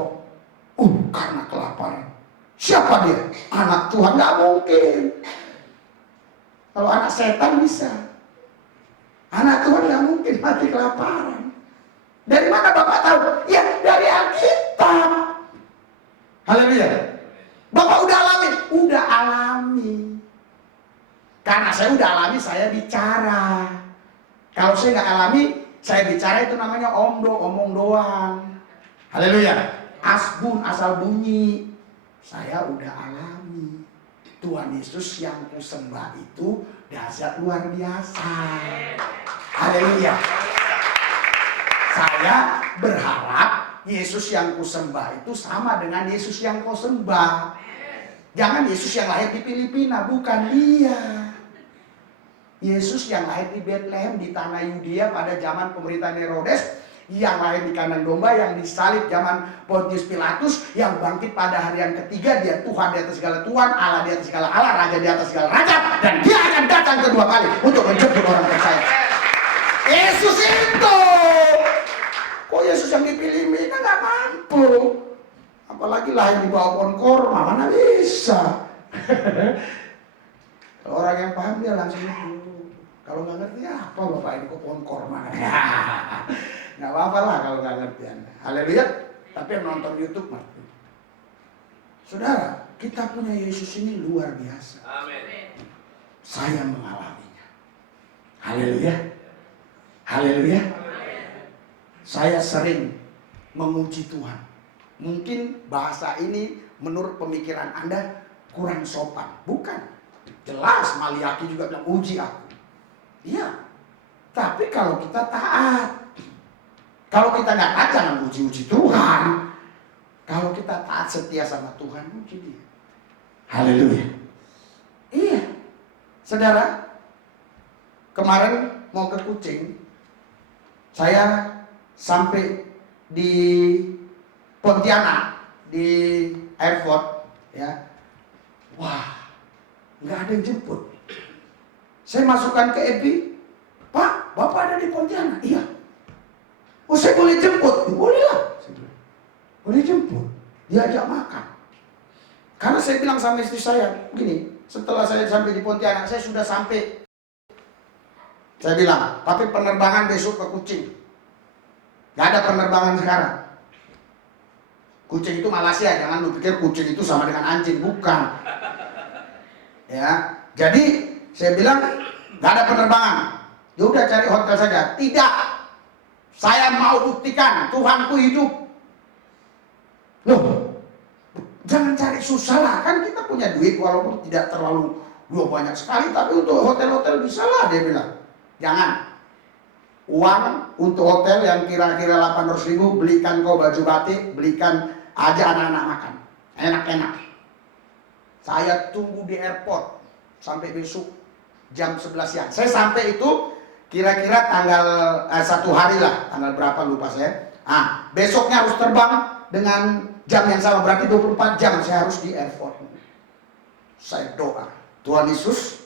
karena kelaparan. Siapa dia? Anak Tuhan, nggak mungkin. Kalau anak setan bisa. Anak Tuhan nggak mungkin mati kelaparan. Dari mana Bapak tahu? Ya dari Alkitab. Haleluya. Bapak udah alami? Udah alami. Karena saya udah alami, saya bicara. Kalau saya nggak alami, saya bicara itu namanya omong doang. Haleluya. Asbun, asal bunyi. Saya udah alami. Tuhan Yesus yang kusembah itu dahsyat luar biasa. Haleluya. Saya berharap Yesus yang kusembah itu sama dengan Yesus yang kau sembah. Jangan Yesus yang lahir di Filipina, bukan dia. Yesus yang lahir di Bethlehem di tanah Yudea pada zaman pemerintahan Herodes, yang lahir di kandang domba, yang disalib zaman Pontius Pilatus, yang bangkit pada hari yang ketiga. Dia Tuhan di atas segala Tuhan, Allah di atas segala Allah, Raja di atas segala Raja, dan dia akan datang kedua kali untuk menjemput orang percaya. Yesus itu. Kok Yesus yang dipilih kita nggak mampu. Apalagi lahir di bawah pohon korma, mana bisa. Kalau orang yang paham dia langsung itu. Kalau nggak ngerti apa Bapak ini kok pohon korma. Nggak apa-apa lah kalau nggak ngerti Anda. Haleluya. Tapi yang nonton YouTube ngerti. Saudara, kita punya Yesus ini luar biasa. Amin. Saya mengalaminya. Haleluya. Haleluya. Saya sering memuji Tuhan. Mungkin bahasa ini menurut pemikiran Anda kurang sopan. Bukan. Jelas Maliaki juga bilang uji aku. Iya. Tapi kalau kita taat. Kalau kita nggak taat jangan uji-uji Tuhan. Kalau kita taat setia sama Tuhan, uji dia. Haleluya. Iya. Saudara, kemarin mau ke Kucing. Saya sampai di Pontianak, di airport, ya. Wah, nggak ada yang jemput. Saya masukkan ke Ebi, Pak, Bapak ada di Pontianak? Iya. Oh, saya boleh jemput? Boleh lah. Boleh jemput. Diajak makan. Karena saya bilang sama istri saya, begini, setelah saya sampai di Pontianak, saya sudah sampai. Saya bilang, tapi penerbangan besok ke Kucing. Gak ada penerbangan sekarang. Kucing itu Malaysia, jangan lu pikir Kucing itu sama dengan anjing, bukan. Ya, jadi saya bilang gak ada penerbangan. Ya udah cari hotel saja. Tidak. Saya mau buktikan Tuhanku hidup. Loh, jangan cari susah lah. Kan kita punya duit walaupun tidak terlalu banyak sekali, tapi untuk hotel-hotel bisa lah dia bilang. Jangan. Uang untuk hotel yang kira-kira 800.000, belikan kau baju batik, belikan aja anak-anak makan. Enak-enak. Saya tunggu di airport sampai besok jam 11 siang. Saya sampai itu kira-kira tanggal 1 hari lah, tanggal berapa lupa saya. Besoknya harus terbang dengan jam yang sama, berarti 24 jam saya harus di airport. Saya doa, Tuhan Yesus,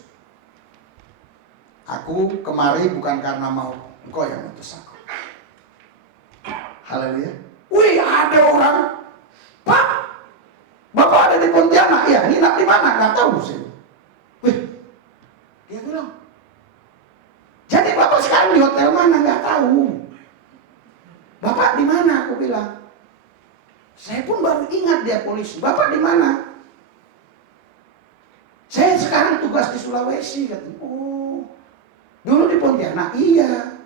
aku kemari bukan karena mau, Engkau yang utus aku. Haleluya. Wih, ada orang, Pak, Bapak ada di Pontianak? Iya, nginap di mana? Nggak tahu sih. Wih, dia bilang, jadi Bapak sekarang di hotel mana? Nggak tahu. Bapak di mana? Aku bilang. Saya pun baru ingat dia polisi. Bapak di mana? Saya sekarang tugas di Sulawesi. Katanya. Oh, dulu di Pontianak? Iya.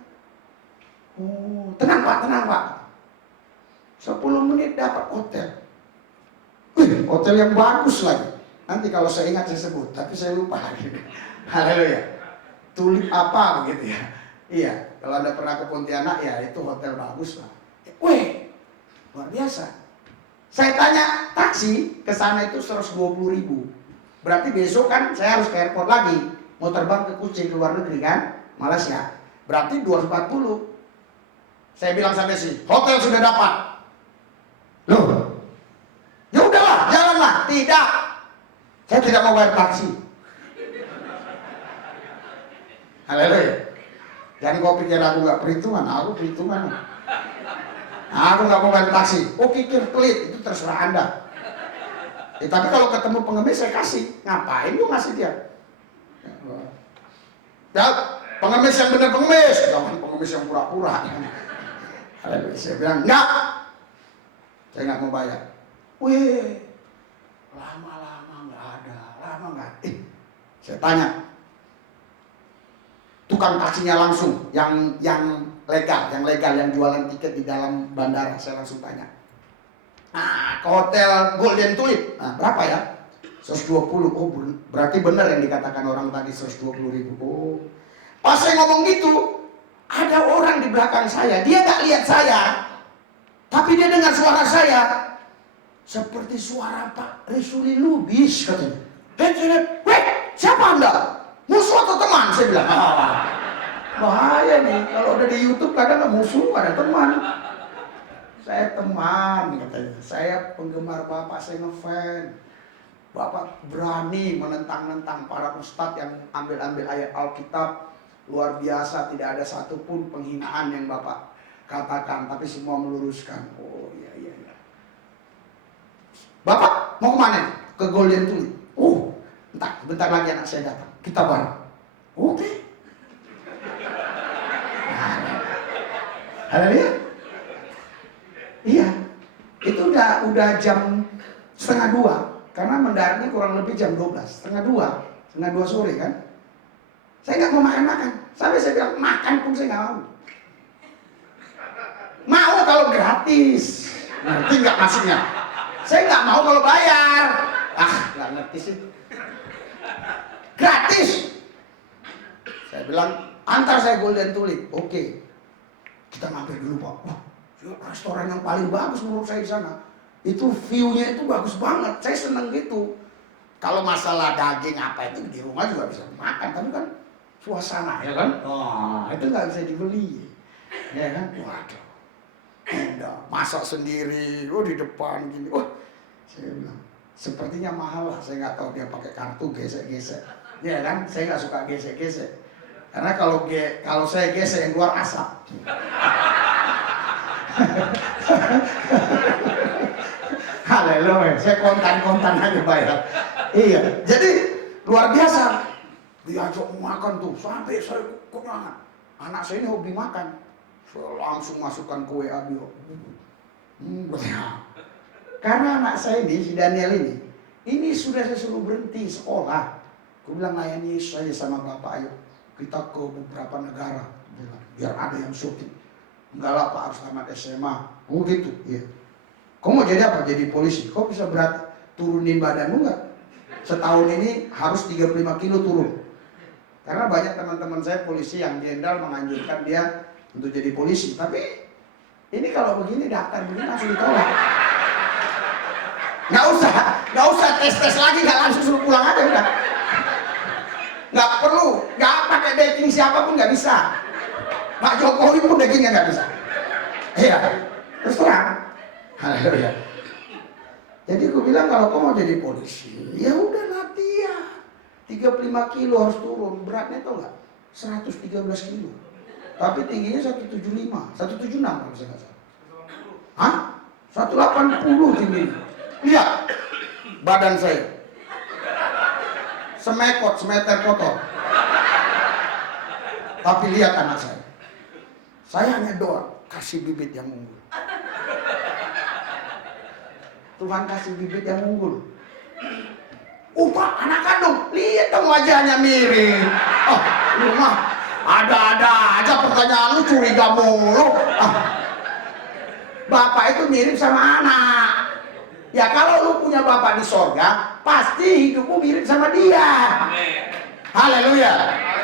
Oh, tenang Pak, tenang Pak. 10 menit dapat hotel. Wih, hotel yang bagus lagi. Nanti kalau saya ingat saya sebut, tapi saya lupa lagi. Haleluya. Tulip apa begitu ya? Iya, kalau Anda pernah ke Pontianak ya itu hotel bagus lah. Weh, luar biasa. Saya tanya taksi ke sana itu 120.000. Berarti besok kan saya harus ke airport lagi, mau terbang ke Kuching ke luar negeri kan, Malaysia. Berarti 240. Saya bilang sampai sini, hotel sudah dapat. Loh, ya udahlah, jalanlah. Tidak, saya tidak mau bayar taksi. Haleluya. Jangan kau pikir aku nggak perhitungan, aku perhitungan. Aku nggak mau bayar taksi. Oh pikir pelit, itu terserah Anda. Tapi kalau ketemu pengemis saya kasih. Ngapain lu ngasih dia? Ya, pengemis yang benar pengemis, jangan pengemis yang pura-pura. Haleluya. Saya bilang enggak, saya nggak mau bayar. Wih, lama-lama nggak ada, lama nggak. Saya tanya, tukang taksinya langsung, yang legal, yang jualan tiket di dalam bandara, saya langsung tanya. Nah, ke hotel Golden Tulip, nah, berapa ya? 120. Oh, berarti benar yang dikatakan orang tadi 120.000. Oh, pas saya ngomong gitu, ada orang di belakang saya, dia nggak lihat saya, tapi dia dengar suara saya, seperti suara Pak Resuli Lubis katanya. Weh, siapa Anda? Musuh atau teman? Saya bilang, bahaya nih, kalau udah di YouTube kadang nggak musuh, ada teman. Saya teman katanya, saya penggemar Bapak, saya ngefans. Bapak berani menentang-nentang para ustadz yang ambil-ambil ayat Alkitab. Luar biasa, tidak ada satupun penghinaan yang Bapak katakan, tapi semua meluruskan. Oh iya. Bapak mau kemana? Ke Golden Tulip. Oh, bentar lagi anak saya datang, kita bareng. Oke. Haleluya. Iya, itu udah jam 1:30, karena mendaratnya kurang lebih jam 12, setengah dua sore kan. Saya nggak mau makan, sampai saya bilang makan pun saya nggak mau. Mau kalau gratis, ngerti nggak maksudnya? Saya nggak mau kalau bayar. Nggak ngerti sih. Gratis. Saya bilang antar saya Golden Tulip. Oke, kita mampir dulu Pak. Wah, restoran yang paling bagus menurut saya di sana. Itu view-nya itu bagus banget. Saya seneng gitu. Kalau masalah daging apa itu di rumah juga bisa makan, tapi kan suasana ya kan. Oh, itu nggak bisa dibeli. Ya kan? Waduh. Enggak, masak sendiri. Oh, di depan gini. Oh, saya bilang sepertinya mahal lah. Saya nggak tahu dia pakai kartu gesek-gesek. Ya kan? Saya nggak suka gesek-gesek. Karena kalau saya gesek yang keluar asap. Haleluya, saya kontan aja bayar. Iya, jadi luar biasa. Diajak makan tuh, sampai saya kenyang. Anak saya ini hobi makan. Saya langsung masukkan ke WA dia. Karena anak saya ini, si Daniel ini sudah saya suruh berhenti sekolah. Gue bilang layani Yesus aja sama Bapak, ayo kita ke beberapa negara, biar ada yang syuting. Enggak lah Pak, harus tamat SMA. Oh gitu, iya. Kau mau jadi apa? Jadi polisi. Kau bisa turunin badanmu nggak? Setahun ini harus 35 kilo turun. Karena banyak teman-teman saya polisi yang jenderal menganjurkan dia untuk jadi polisi. Tapi ini kalau begini daftar begini langsung ditolak. Nggak usah tes lagi, nggak langsung suruh pulang aja udah. Nggak perlu, nggak pakai dating siapapun nggak bisa. Pak Jokowi pun datingnya nggak bisa. Iya, terus terang. Haleluya. Jadi gue bilang kalau kau mau jadi polisi, ya udah latihan. 35 kilo harus turun, beratnya tau nggak? 113 kilo. Tapi tingginya 175, 176 kalau saya nggak salah. Hah? 180 tingginya. Lihat badan saya. Semeter kotor. Tapi lihat anak saya. Saya hanya doa, kasih bibit yang unggul. Tuhan kasih bibit yang unggul. Pak, anak kandung, lihat dong wajahnya mirip. Oh, lu mah ada-ada aja pertanyaan lu, curiga mulu. Bapak itu mirip sama anak. Ya kalau lu punya Bapa di sorga, pasti hidupmu mirip sama dia. Haleluya.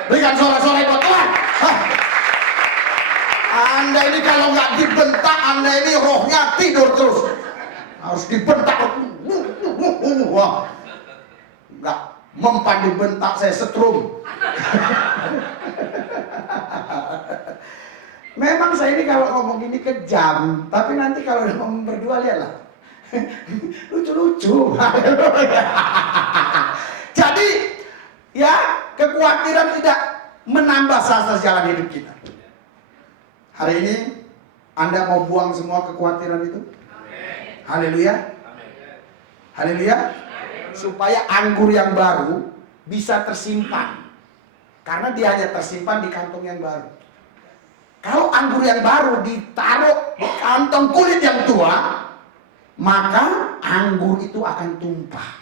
Berikan sorak-sorai buat Tuhan. Hah. Anda ini kalau nggak dibentak, Anda ini rohnya tidur terus. Harus dibentak. Wah, nggak mempan dibentak, saya setrum. Memang saya ini kalau ngomong ini kejam, tapi nanti kalau udah ngomong berdua lihatlah. Lucu-lucu. Jadi ya, kekhawatiran tidak menambah sasa jalan hidup kita. Hari ini Anda mau buang semua kekhawatiran itu? Haleluya. Haleluya. Supaya anggur yang baru bisa tersimpan. Karena dia hanya tersimpan di kantong yang baru. Kalau anggur yang baru ditaruh di kantong kulit yang tua, maka anggur itu akan tumpah.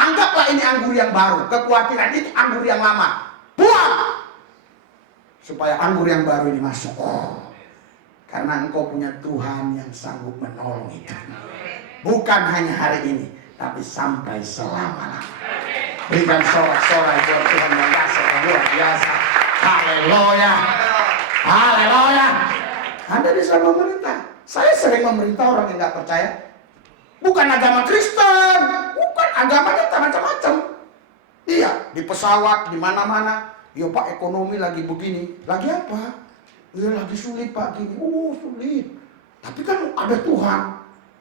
Anggaplah ini anggur yang baru, kekhawatiran itu anggur yang lama. Buang! Supaya anggur yang baru ini masuk. Karena engkau punya Tuhan yang sanggup menolong itu. Bukan hanya hari ini, tapi sampai selama-lamanya. Berikan sorak-sorai buat Tuhan yang luar biasa. Haleluya. Haleluya. Anda bisa memerintah. Saya sering memerintah orang yang nggak percaya. Bukan agama Kristen, bukan agamanya macam-macam. Iya, di pesawat, di mana-mana. Ya Pak, ekonomi lagi begini. Lagi apa? Ya lagi sulit Pak gini. Oh sulit. Tapi kan ada Tuhan.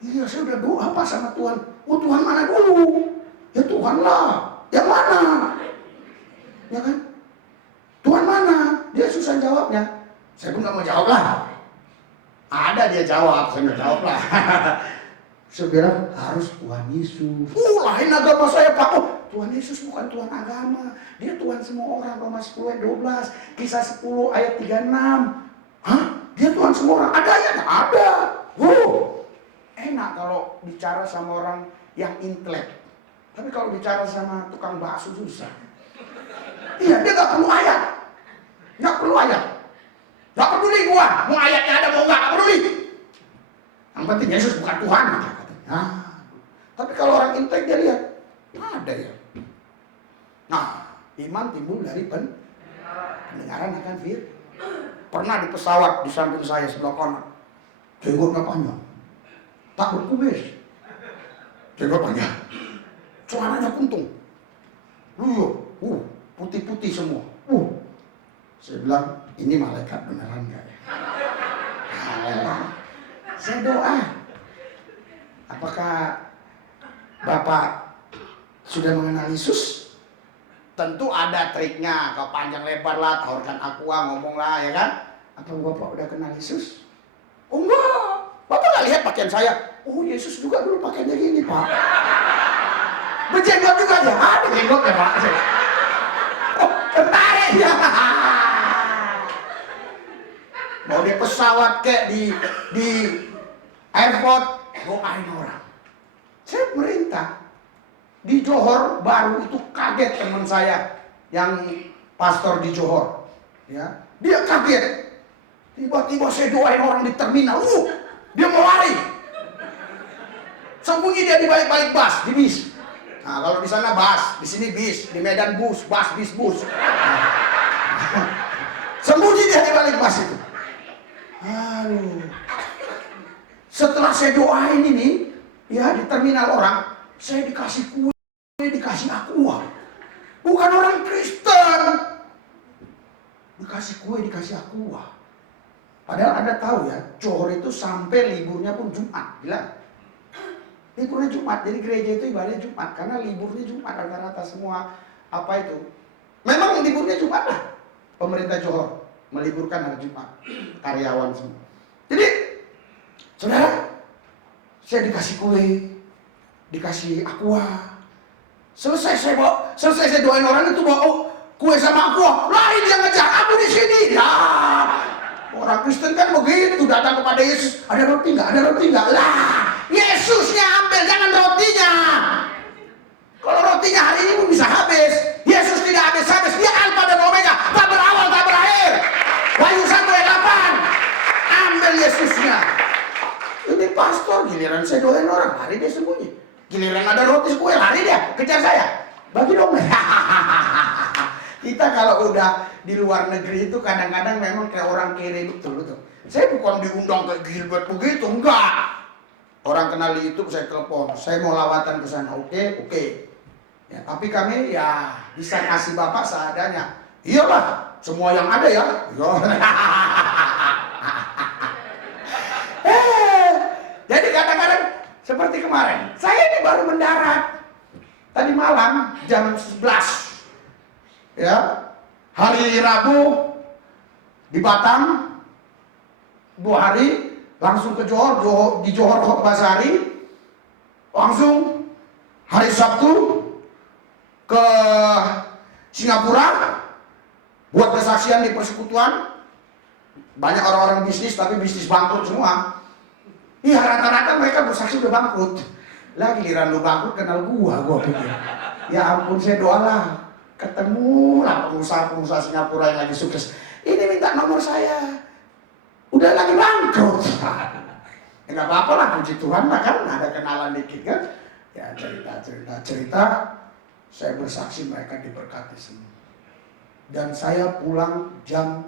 Iya, saya udah doa Pak sama Tuhan. Oh Tuhan mana dulu? Ya Tuhan lah. Yang mana? Ya kan? Tuhan mana? Dia susah jawabnya. Saya pun nggak mau jawab lah. Ada dia jawab, saya nggak jawab lah. Saya bilang harus Tuhan Yesus. Lain agama saya Pak. Oh, Tuhan Yesus bukan Tuhan agama. Dia Tuhan semua orang. Roma 10 ayat 12, Kisah 10 ayat 36. Hah? Dia Tuhan semua orang. Ada ya? Ada. Enak kalau bicara sama orang yang intelek. Tapi kalau bicara sama tukang bakso susah. Iya, dia nggak perlu ayat. Nggak perlu ayat. Nggak peduli gua. Mau ayatnya ada mau nggak peduli. Yang penting Yesus bukan Tuhan. Nah, tapi kalau orang intelek dia lihat ada ya. Nah, iman timbul dari pendengaran akan firman. Pernah di pesawat di samping saya sebelah kanan, jenggotnya panjang, tak berkumis, jenggot panjang, celananya kuntung, putih-putih semua. Saya bilang ini malaikat beneran nggak ya? Saya doa. Apakah Bapak sudah mengenal Yesus? Tentu ada triknya. Kalau panjang lebar lah, tawarkan aqua, ngomong lah, ya kan? Apa Bapak udah kenal Yesus? Oh enggak. Bapak nggak lihat pakaian saya? Oh Yesus juga dulu pakaiannya gini Pak. Berjenggot juga ya? Ada jenggotnya Pak. Oh tertarik ya. Mau di pesawat kayak di airport, doain orang. Saya merintah. Di Johor baru itu kaget teman saya yang pastor di Johor. Ya, dia kaget. Tiba-tiba saya doain orang di terminal. Dia mau lari. Sembunyi dia di balik-balik bus, di bis. Nah, kalau di sana bus, di sini bis, di Medan bus, bus. Nah. Sembunyi dia di balik bus itu. Aduh. Setelah saya doain ini, ya di terminal orang, saya dikasih kue, dikasih aqua. Bukan orang Kristen. Dikasih kue, dikasih aqua. Padahal Anda tahu ya, Johor itu sampai liburnya pun Jumat. Bilang, liburnya Jumat, jadi gereja itu ibadahnya Jumat. Karena liburnya Jumat rata-rata semua apa itu. Memang liburnya Jumat lah. Pemerintah Johor meliburkan hari Jumat. Karyawan semua. Jadi, saudara, saya dikasih kue, dikasih aqua. Selesai saya doain orang itu bawa kue sama aqua. Lain yang ngejar aku di sini. Ya, orang Kristen kan begitu, datang kepada Yesus. Ada roti nggak? Ada roti nggak? Lah, Yesusnya ambil, jangan rotinya. Kalau rotinya hari ini pun bisa habis. Yesus tidak habis-habis. Dia Alfa dan Omega, tak berawal, tak berakhir. Wahyu 1 ayat 8. Ambil Yesusnya. Ini pastor, giliran saya doain orang, hari dia sembunyi. ada roti kue, lari dia, kejar saya. Bagi dong. Kita kalau udah di luar negeri itu kadang-kadang memang kayak orang kere betul. Saya bukan diundang ke Gilbert begitu, enggak. Orang kenal di YouTube saya telepon, saya mau lawatan ke sana, oke. Ya, tapi kami ya bisa kasih Bapak seadanya. Iyalah, semua yang ada ya. Jadi kadang-kadang seperti kemarin, saya ini baru mendarat tadi malam jam 11. Ya, hari Rabu di Batam, 2 hari langsung ke Johor, di Johor Basari, langsung hari Sabtu ke Singapura buat kesaksian di persekutuan. Banyak orang-orang bisnis tapi bisnis bangkrut semua. Iya, rata-rata mereka bersaksi udah bangkrut. Lah giliran lu bangkrut kenal gua pikir. Ya ampun, saya doalah ketemu lah pengusaha-pengusaha Singapura yang lagi sukses. Ini minta nomor saya. Udah lagi bangkrut. Ya nggak apa-apa lah, puji Tuhan lah kan, ada kenalan dikit kan. Ya cerita. Saya bersaksi mereka diberkati semua. Dan saya pulang jam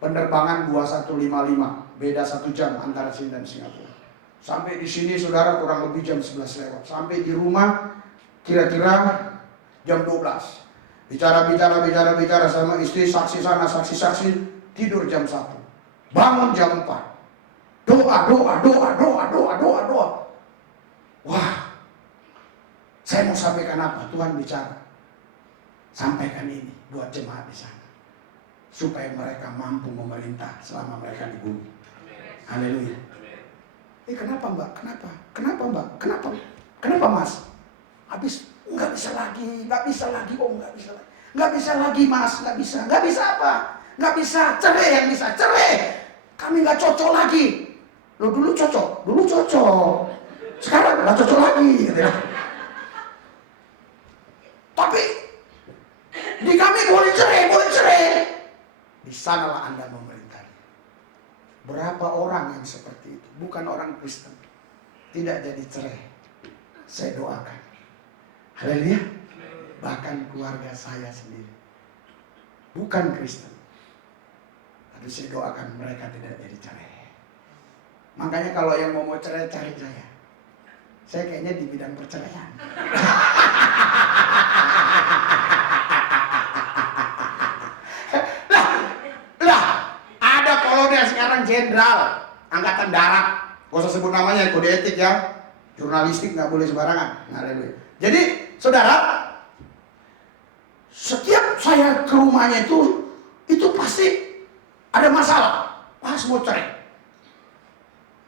penerbangan 21.55, beda 1 jam antara sini dan Singapura. Sampai di sini saudara kurang lebih jam 11 lewat. Sampai di rumah kira-kira jam 12. Bicara sama istri, saksi sana, saksi, tidur jam 1. Bangun jam 4. Doa. Wah, saya mau sampaikan apa? Tuhan bicara. Sampaikan ini buat jemaat di sana. Supaya mereka mampu memerintah selama mereka di bumi. Haleluya. Kenapa Mbak? Kenapa Mbak? Kenapa Mas? Habis nggak bisa lagi, oh nggak bisa lagi Mas, nggak bisa apa? Nggak bisa, cerai yang bisa, cerai. Kami nggak cocok lagi. Lo dulu cocok, sekarang nggak cocok lagi. Gitu ya. Tapi di kami boleh cerai. Di sanalah Anda memerintah. Berapa orang yang seperti itu? Bukan orang Kristen, tidak jadi cerai. Saya doakan. Haleluya. Bahkan keluarga saya sendiri bukan Kristen, tapi saya doakan mereka tidak jadi cerai. Makanya kalau yang mau cerai, cari saya. Saya kayaknya di bidang perceraian. lah ada kolonel sekarang jenderal angkatan darat, gak usah sebut namanya, kode etik ya, jurnalistik nggak boleh sembarangan. Haleluya. Jadi saudara, setiap saya ke rumahnya itu pasti ada masalah. Pas mau cerai,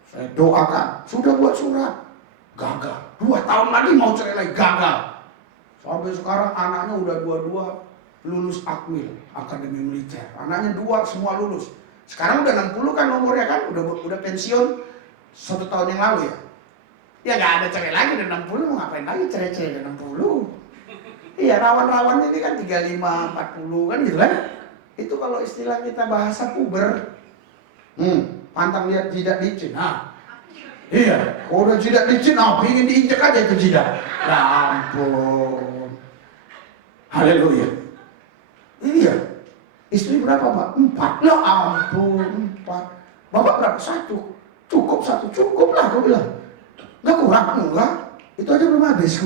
saya doakan, sudah buat surat, gagal. 2 tahun lagi mau cerai lagi, gagal. Sampai sekarang anaknya udah 2 lulus Akmil, Akademi Militer. Anaknya 2 semua lulus. Sekarang udah 60 kan umurnya kan, udah pensiun 1 tahun yang lalu ya. Ya nggak ada cerai lagi, udah 60, mau ngapain lagi cerai-cerai udah 60. Iya, rawan-rawan ini kan 35, 40 kan gitu kan. Itu kalau istilah kita bahasa puber. Pantang lihat jidat licin. Iya, kalau udah jidat licin, pingin diinjek aja itu jidat. Ya ampun. Haleluya. Iya. Istri berapa Pak? 4. Ya ampun, 4. Bapak berapa? 1. Cukup 1, cukup lah aku bilang. Enggak kurang, enggak. Itu aja belum habis.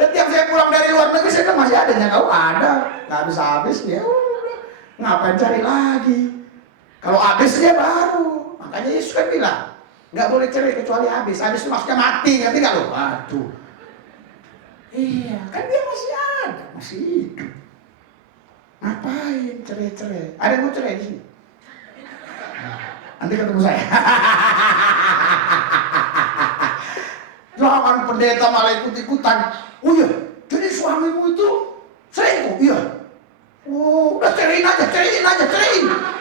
Setiap saya pulang dari luar negeri, saya kan masih ada. Kau ada, nggak habis-habis ya udah. Ngapain cari lagi? Kalau habis dia baru. Makanya Yesus kan bilang, nggak boleh cerai kecuali habis. Habis itu maksudnya mati, ngerti nggak lo? Waduh. Iya, kan dia masih ada, masih hidup. Ngapain cerai-cerai? Ada yang mau cerai di sini? Nanti ketemu saya. Jangan pendeta malah ikut-ikutan. Oh iya, jadi suamimu itu selingkuh? Iya. Oh, udah ceraiin aja.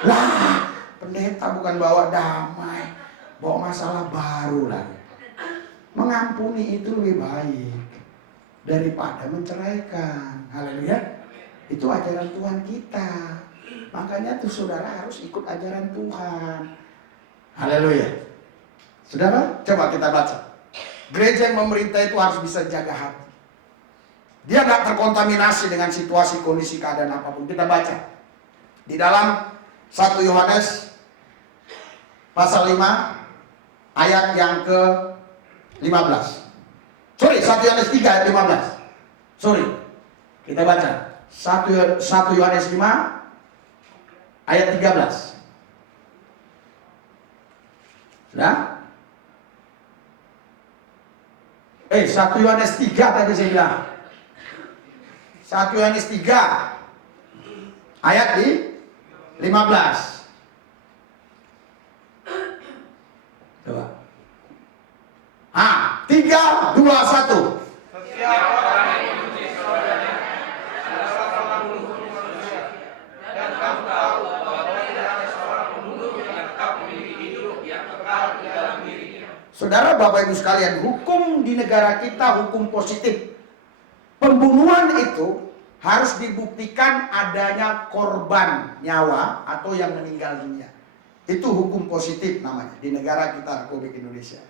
Lah, pendeta bukan bawa damai, bawa masalah baru lagi. Mengampuni itu lebih baik daripada menceraikan. Haleluya. Itu ajaran Tuhan kita. Makanya tuh saudara harus ikut ajaran Tuhan. Haleluya. Saudara, coba kita baca. Gereja yang memerintah itu harus bisa jaga hati. Dia nggak terkontaminasi dengan situasi, kondisi, keadaan apapun. Kita baca di dalam 1 Yohanes pasal 5 ayat yang ke-15. Sorry, 1 Yohanes 3 ayat 15. Sorry, kita baca 1 Yohanes 5 ayat 13. Sudah? 1 Yohanes 3 tadi saya bilang. 1 Yohanes 3 ayat di 15. Coba. 3, 2, 1. Setiap orang yang membenci saudaranya adalah seorang pembunuh manusia. Dan kamu tahu bahwa tidak ada seorang pembunuh yang tetap memiliki hidup yang kekal di dalam dirinya. Saudara, Bapak Ibu sekalian, hukum di negara kita hukum positif. Pembunuhan itu harus dibuktikan adanya korban nyawa atau yang meninggal dunia. Itu hukum positif namanya di negara kita, Republik Indonesia.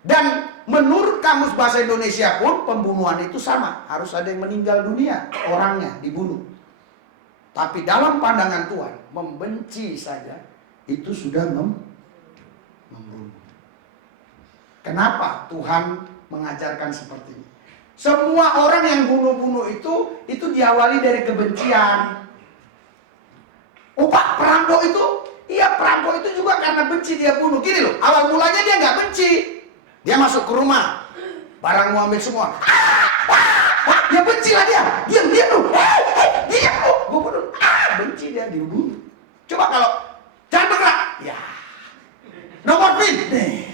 Dan menurut Kamus Bahasa Indonesia pun pembunuhan itu sama, harus ada yang meninggal dunia, orangnya dibunuh. Tapi dalam pandangan Tuhan, membenci saja itu sudah membunuh. Kenapa Tuhan mengajarkan seperti ini? Semua orang yang bunuh-bunuh itu diawali dari kebencian. Pak, perampok itu, iya perampok itu juga karena benci dia bunuh. Gini loh, awal mulanya dia nggak benci. Dia masuk ke rumah, barang mau ambil semua. Ya benci lah dia. Diam lu. Diam lu. Gue bunuh. Benci dia dibunuh. Coba kalau jangan bergerak. Ya. Nomor PIN. Nih.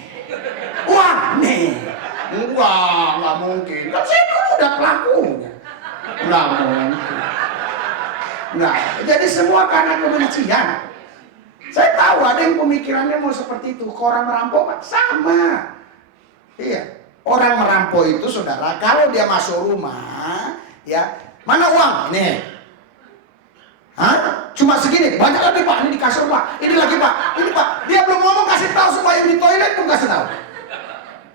Uang. Nih. Wah, nggak mungkin. Kan saya dulu udah pelakunya. Nggak mungkin. Nggak. Jadi semua karena kebencian. Saya tahu ada yang pemikirannya mau seperti itu. Orang merampok sama. Iya, orang merampok itu saudara, kalau dia masuk rumah, ya, mana uang? Ini, cuma segini, banyak lagi Pak, ini di kasur Pak, ini lagi Pak, ini Pak. Dia belum ngomong kasih tahu supaya di toilet pun kasih tahu.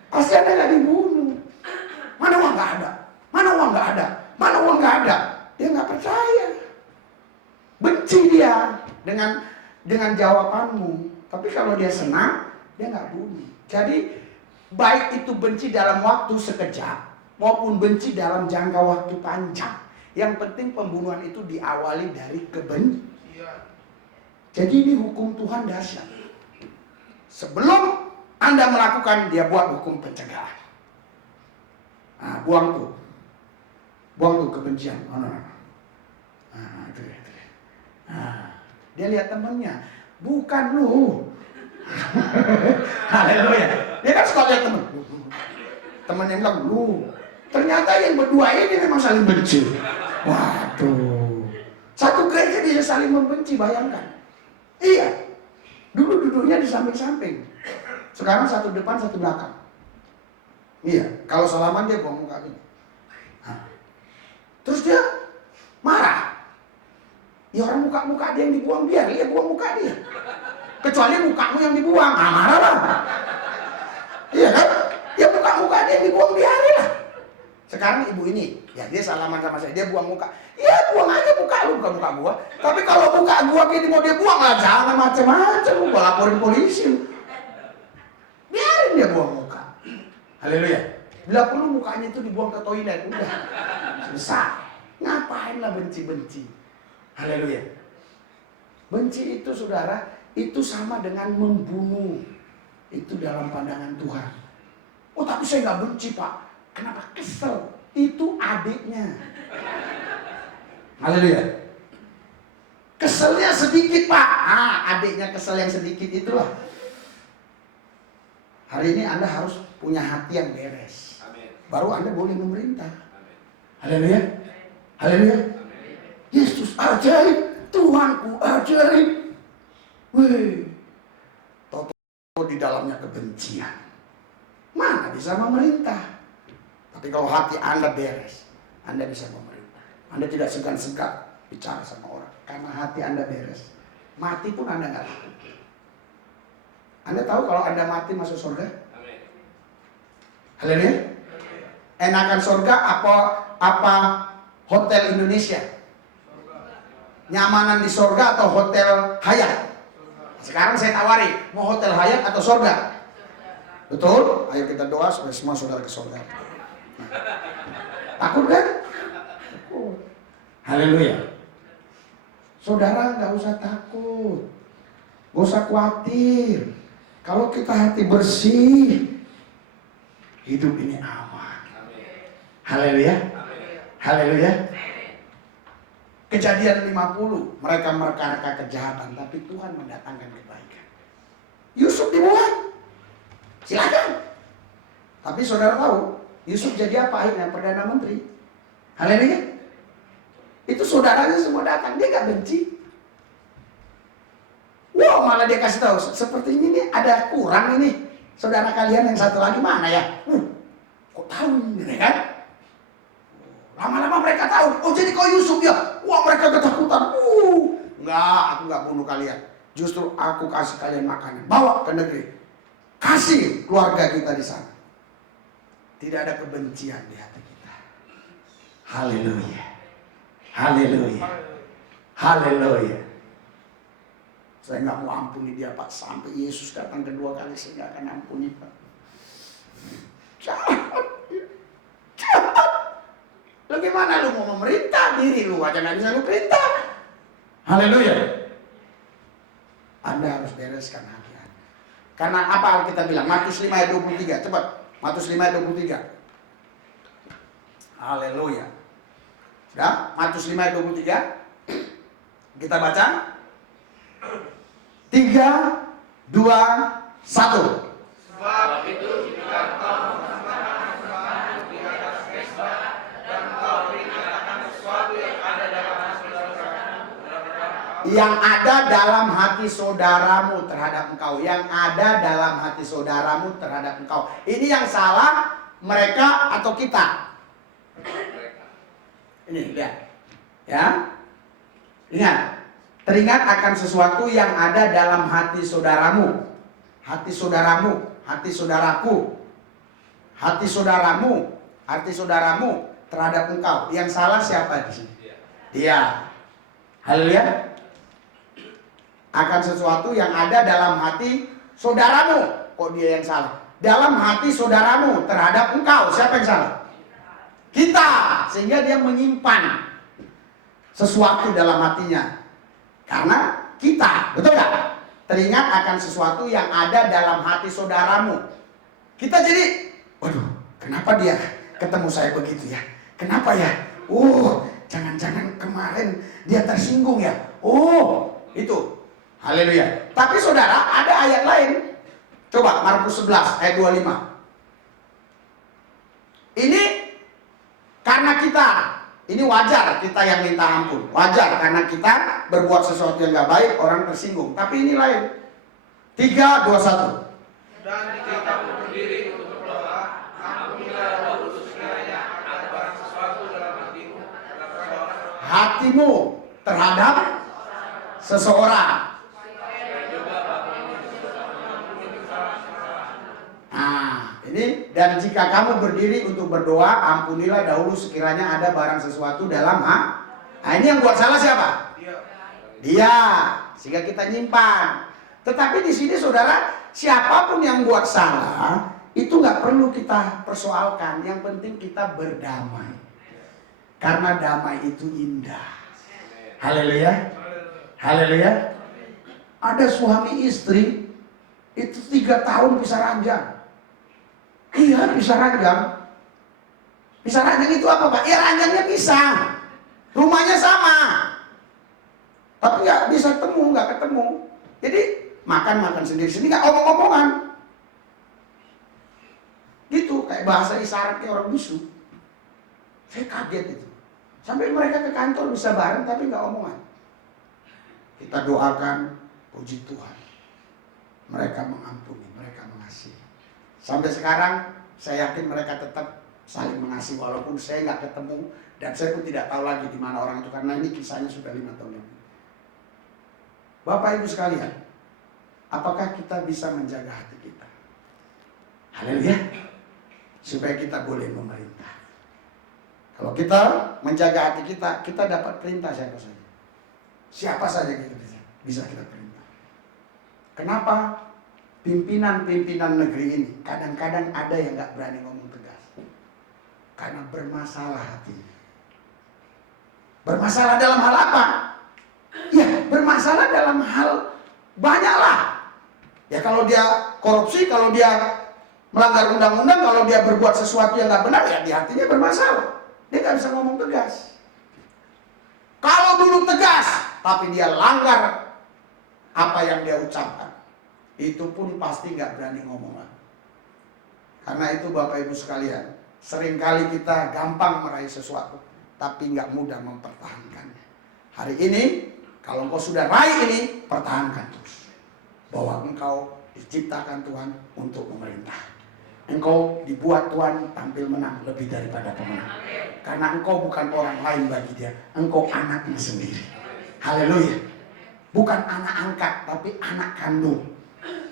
Pasti ada nggak dibunuh. Mana uang nggak ada, mana uang nggak ada, mana uang nggak ada. Dia nggak percaya, benci dia dengan jawabanmu. Tapi kalau dia senang, dia nggak bunuh. Jadi baik itu benci dalam waktu sekejap maupun benci dalam jangka waktu panjang. Yang penting pembunuhan itu diawali dari kebencian. Jadi ini hukum Tuhan dahsyat. Sebelum Anda melakukan, dia buat hukum pencegahan. Buang tuh kebencian. Dia lihat temannya, bukan lu. Haleluya. Dia kan suka lihat temannya bilang, lu. Ternyata yang berdua ini memang saling benci. Waduh. Satu gereja bisa saling membenci, bayangkan. Iya. Dulu duduknya di samping-samping. Sekarang satu depan, satu belakang. Iya. Kalau salaman dia buang muka ini. Terus dia marah. Ya orang muka-muka dia yang dibuang, biar dia buang muka dia. Kecuali mukamu yang dibuang, marah lah. Iya kan? Ya muka-muka dia yang dibuang, biarin lah. Sekarang ibu ini, ya dia salaman sama saya, dia buang muka. Ya buang aja muka lu, bukan muka gua. Tapi kalau muka gua gini mau dia buang lah, jangan macam-macam, gua laporin polisi. Biarin dia buang muka. Haleluya. Bila perlu mukanya itu dibuang ke toilet, udah selesai. Ngapain lah benci-benci? Haleluya. Benci itu saudara, itu sama dengan membunuh. Itu dalam pandangan Tuhan. Oh tapi saya nggak benci Pak. Kenapa? Kesel. Itu adiknya. Haleluya. Keselnya sedikit Pak. Adiknya kesel yang sedikit itulah. Hari ini Anda harus punya hati yang beres. Amin. Baru Anda boleh memerintah. Haleluya. Haleluya. Yesus ajaib. Tuhanku ajaib. Wih. Di dalamnya kebencian. Mana bisa memerintah? Tapi kalau hati Anda beres, Anda bisa memerintah. Anda tidak segan-segan bicara sama orang karena hati Anda beres. Mati pun Anda nggak takut. Anda tahu kalau Anda mati masuk surga? Amin. Haleluya. Enakan surga apa hotel Indonesia? Nyamanan di surga atau hotel Hyatt? Sekarang saya tawari, mau hotel Hyatt atau surga? Betul? Ayo kita doa supaya semua saudara ke surga. Takut kan? Haleluya. Saudara nggak usah takut, nggak usah khawatir. Kalau kita hati bersih, hidup ini aman. Haleluya. Haleluya. Kejadian 50, mereka merekarkan kejahatan, tapi Tuhan mendatangkan kebaikan. Yusuf dibuang, silakan. Tapi saudara tahu, Yusuf jadi apa akhirnya? Perdana Menteri. Haleluya. Itu saudaranya semua datang, dia gak benci. Wow, malah dia kasih tahu, sepertinya ini ada kurang ini. Saudara kalian yang satu lagi mana ya? Kok tahu ini kan? Lama-lama mereka tahu, oh jadi kau Yusuf ya? Wah, mereka ketakutan. Enggak, aku gak bunuh kalian. Justru aku kasih kalian makanan, bawa ke negeri. Kasih keluarga kita di sana. Tidak ada kebencian di hati kita. Haleluya. Haleluya. Haleluya. Saya nggak mau ampuni dia Pak. Sampai Yesus datang kedua kali saya nggak akan ampuni Pak. Jahat. Jahat. Lu gimana lu mau memerintah diri lu aja nggak bisa lu perintah. Haleluya. Anda harus bereskan hati. Karena apa kita bilang? Matius 5 ayat 23. Cepat. Matius 5 ayat 23. Haleluya. Sudah, Matius 5 ayat 23. Kita baca. 3, 2, 1. Sebab itu jika engkau mengatakan sesuatu di atas mesbah dan engkau mengatakan sesuatu yang ada dalam hati saudaramu, yang ada dalam hati saudaramu terhadap engkau, yang ada dalam hati saudaramu terhadap engkau. Ini yang salah mereka atau kita? Ini lihat, ya. Ingat, teringat akan sesuatu yang ada dalam hati saudaramu, hati saudaramu, hati saudaraku, hati saudaramu, hati saudaramu terhadap engkau. Yang salah siapa di sini? Dia. Haleluya. Akan sesuatu yang ada dalam hati saudaramu. Kok dia yang salah? Dalam hati saudaramu terhadap engkau. Siapa yang salah? Kita. Sehingga dia menyimpan sesuatu dalam hatinya. Karena kita, betul gak? Teringat akan sesuatu yang ada dalam hati saudaramu. Kita jadi, waduh, kenapa dia ketemu saya begitu ya? Kenapa ya? Jangan-jangan kemarin dia tersinggung ya? Itu. Haleluya. Tapi saudara, ada ayat lain. Coba Markus 11 ayat 25. Ini karena kita, ini wajar kita yang minta ampun. Wajar karena kita berbuat sesuatu yang gak baik, orang tersinggung. Tapi ini lain. 3, 2, 1. dan jika kamu berdiri untuk berdoa, ampunilah dahulu sekiranya ada barang sesuatu dalam hatimu terhadap orang, Hatimu terhadap seseorang. Nah, ini dan jika kamu berdiri untuk berdoa, ampunilah dahulu sekiranya ada barang sesuatu dalam hati. Nah, ini yang buat salah siapa? Dia. Sehingga kita nyimpan. Tetapi di sini saudara, siapapun yang buat salah, itu nggak perlu kita persoalkan. Yang penting kita berdamai. Karena damai itu indah. Haleluya. Haleluya. Ada suami istri itu 3 tahun pisah ranjang. Iya, pisah ranjang. Pisah ranjang itu apa Pak? Ya ranjangnya pisah. Rumahnya sama. Tapi nggak bisa ketemu. Jadi makan sendiri-sendiri, nggak omong-omongan. Gitu, kayak bahasa isyaratnya orang bisu. Saya kaget itu. Sampai mereka ke kantor bisa bareng tapi nggak omongan. Kita doakan, puji Tuhan. Mereka mengampuni, mereka mengasihi. Sampai sekarang saya yakin mereka tetap saling mengasihi walaupun saya nggak ketemu dan saya pun tidak tahu lagi di mana orang itu karena ini kisahnya sudah 5 tahun lebih. Bapak Ibu sekalian, apakah kita bisa menjaga hati kita? Haleluya. supaya kita boleh memerintah. Kalau kita menjaga hati kita, kita dapat perintah siapa saja. Siapa saja kita bisa kita perintah. Kenapa pimpinan-pimpinan negeri ini kadang-kadang ada yang gak berani ngomong tegas? Karena bermasalah hatinya. Bermasalah dalam hal apa? Ya, bermasalah dalam hal banyaklah. Ya, kalau dia korupsi, kalau dia melanggar undang-undang, kalau dia berbuat sesuatu yang gak benar, ya di hatinya bermasalah. Dia gak bisa ngomong tegas. Kalau dulu tegas, tapi dia langgar apa yang dia ucapkan, itu pun pasti gak berani ngomong lagi. Karena itu Bapak Ibu sekalian, seringkali kita gampang meraih sesuatu, tapi nggak mudah mempertahankannya. Hari ini, kalau engkau sudah raih ini, pertahankan terus. Bahwa engkau diciptakan Tuhan untuk memerintah. Engkau dibuat Tuhan tampil menang lebih daripada pemenang. Karena engkau bukan orang lain bagi dia, engkau anaknya sendiri. Haleluya. Bukan anak angkat, tapi anak kandung.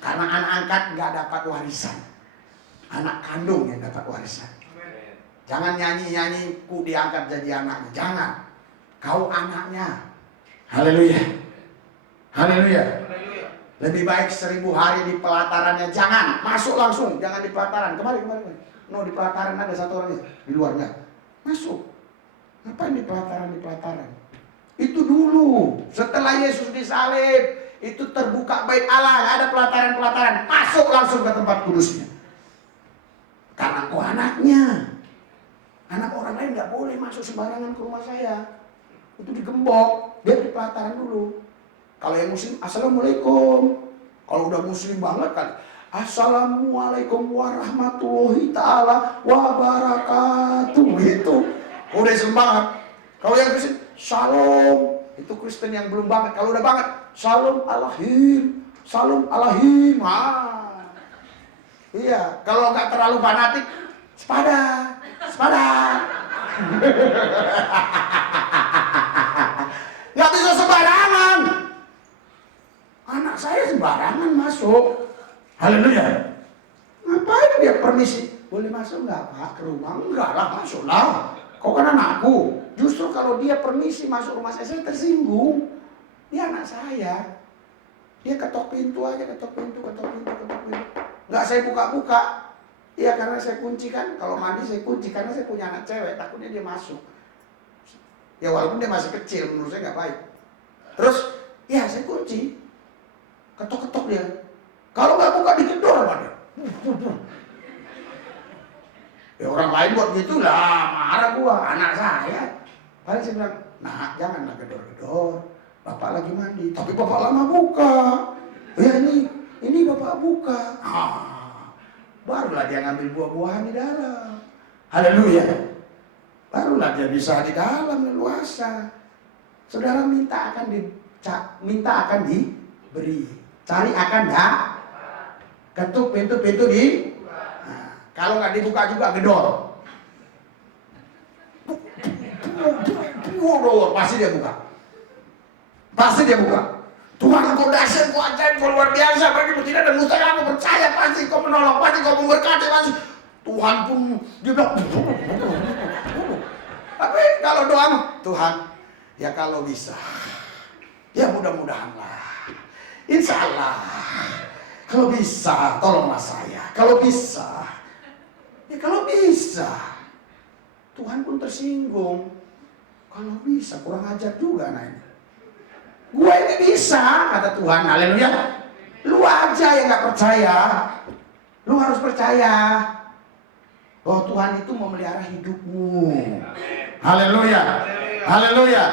Karena anak angkat nggak dapat warisan. Anak kandung yang dapat warisan. Jangan nyanyi-nyanyi ku diangkat jadi anaknya. Jangan. Kau anaknya. Haleluya. Haleluya. Lebih baik 1000 hari di pelatarannya. Jangan. Masuk langsung. Jangan di pelataran. Kemari. No, di pelataran ada satu orang di luarnya. Masuk. Ngapain di pelataran? Itu dulu. Setelah Yesus disalib. Itu terbuka bait Allah. Gak ada pelataran-pelataran. Masuk langsung ke tempat kudusnya. Karena kau anaknya. Anak orang lain nggak boleh masuk sembarangan ke rumah saya. Itu digembok, dia di pelataran dulu. Kalau yang muslim, assalamualaikum. Kalau udah muslim banget kan, assalamualaikum warahmatullahi ta'ala wabarakatuh. Gitu. Udah Islam banget. Kalau yang Kristen, shalom. Itu Kristen yang belum banget. Kalau udah banget, shalom alahim. Shalom alahim. Iya, kalau nggak terlalu fanatik, sepada. Nggak bisa sembarangan. Anak saya sembarangan masuk. Haleluya. Ngapain dia permisi? Boleh masuk nggak Pak ke rumah? Enggak lah, masuklah. Kau kan anakku. Justru kalau dia permisi masuk rumah saya tersinggung. Dia anak saya. Dia ketok pintu aja, ketok pintu. Nggak saya buka-buka. Iya, karena saya kunci kan, kalau mandi saya kunci, karena saya punya anak cewek, takutnya dia masuk. Ya walaupun dia masih kecil, menurut saya nggak baik. Terus, ya saya kunci, ketok-ketok dia. Kalau nggak buka digedor apa dia? Ya orang lain buat gitu lah, marah gua, anak saya. Paling saya bilang, nah janganlah gedor-gedor, bapak lagi mandi. Tapi bapak lama buka. Ya ini bapak buka. Barulah dia ngambil buah-buahan di dalam. Haleluya. Barulah dia bisa di dalam leluasa. Saudara minta akan diberi. Cari akan ketuk pintu-pintu di. Nah, kalau nggak dibuka juga gedor. Pasti dia buka. Tuhan engkau dahsyat, engkau ajaib, engkau luar biasa, bagi tidak dan mustahil, aku percaya pasti kau menolong, pasti kau memberkati, pasti. Tuhan pun dia bilang. Tapi kalau doa, Tuhan, ya kalau bisa, ya mudah-mudahanlah, insya Allah, kalau bisa, tolonglah saya, kalau bisa, Tuhan pun tersinggung, kalau bisa, kurang ajar juga nah ini. Gua ini bisa, kata Tuhan. Haleluya. Lu aja yang gak percaya. Lu harus percaya bahwa Tuhan itu memelihara hidupmu. Haleluya. Haleluya.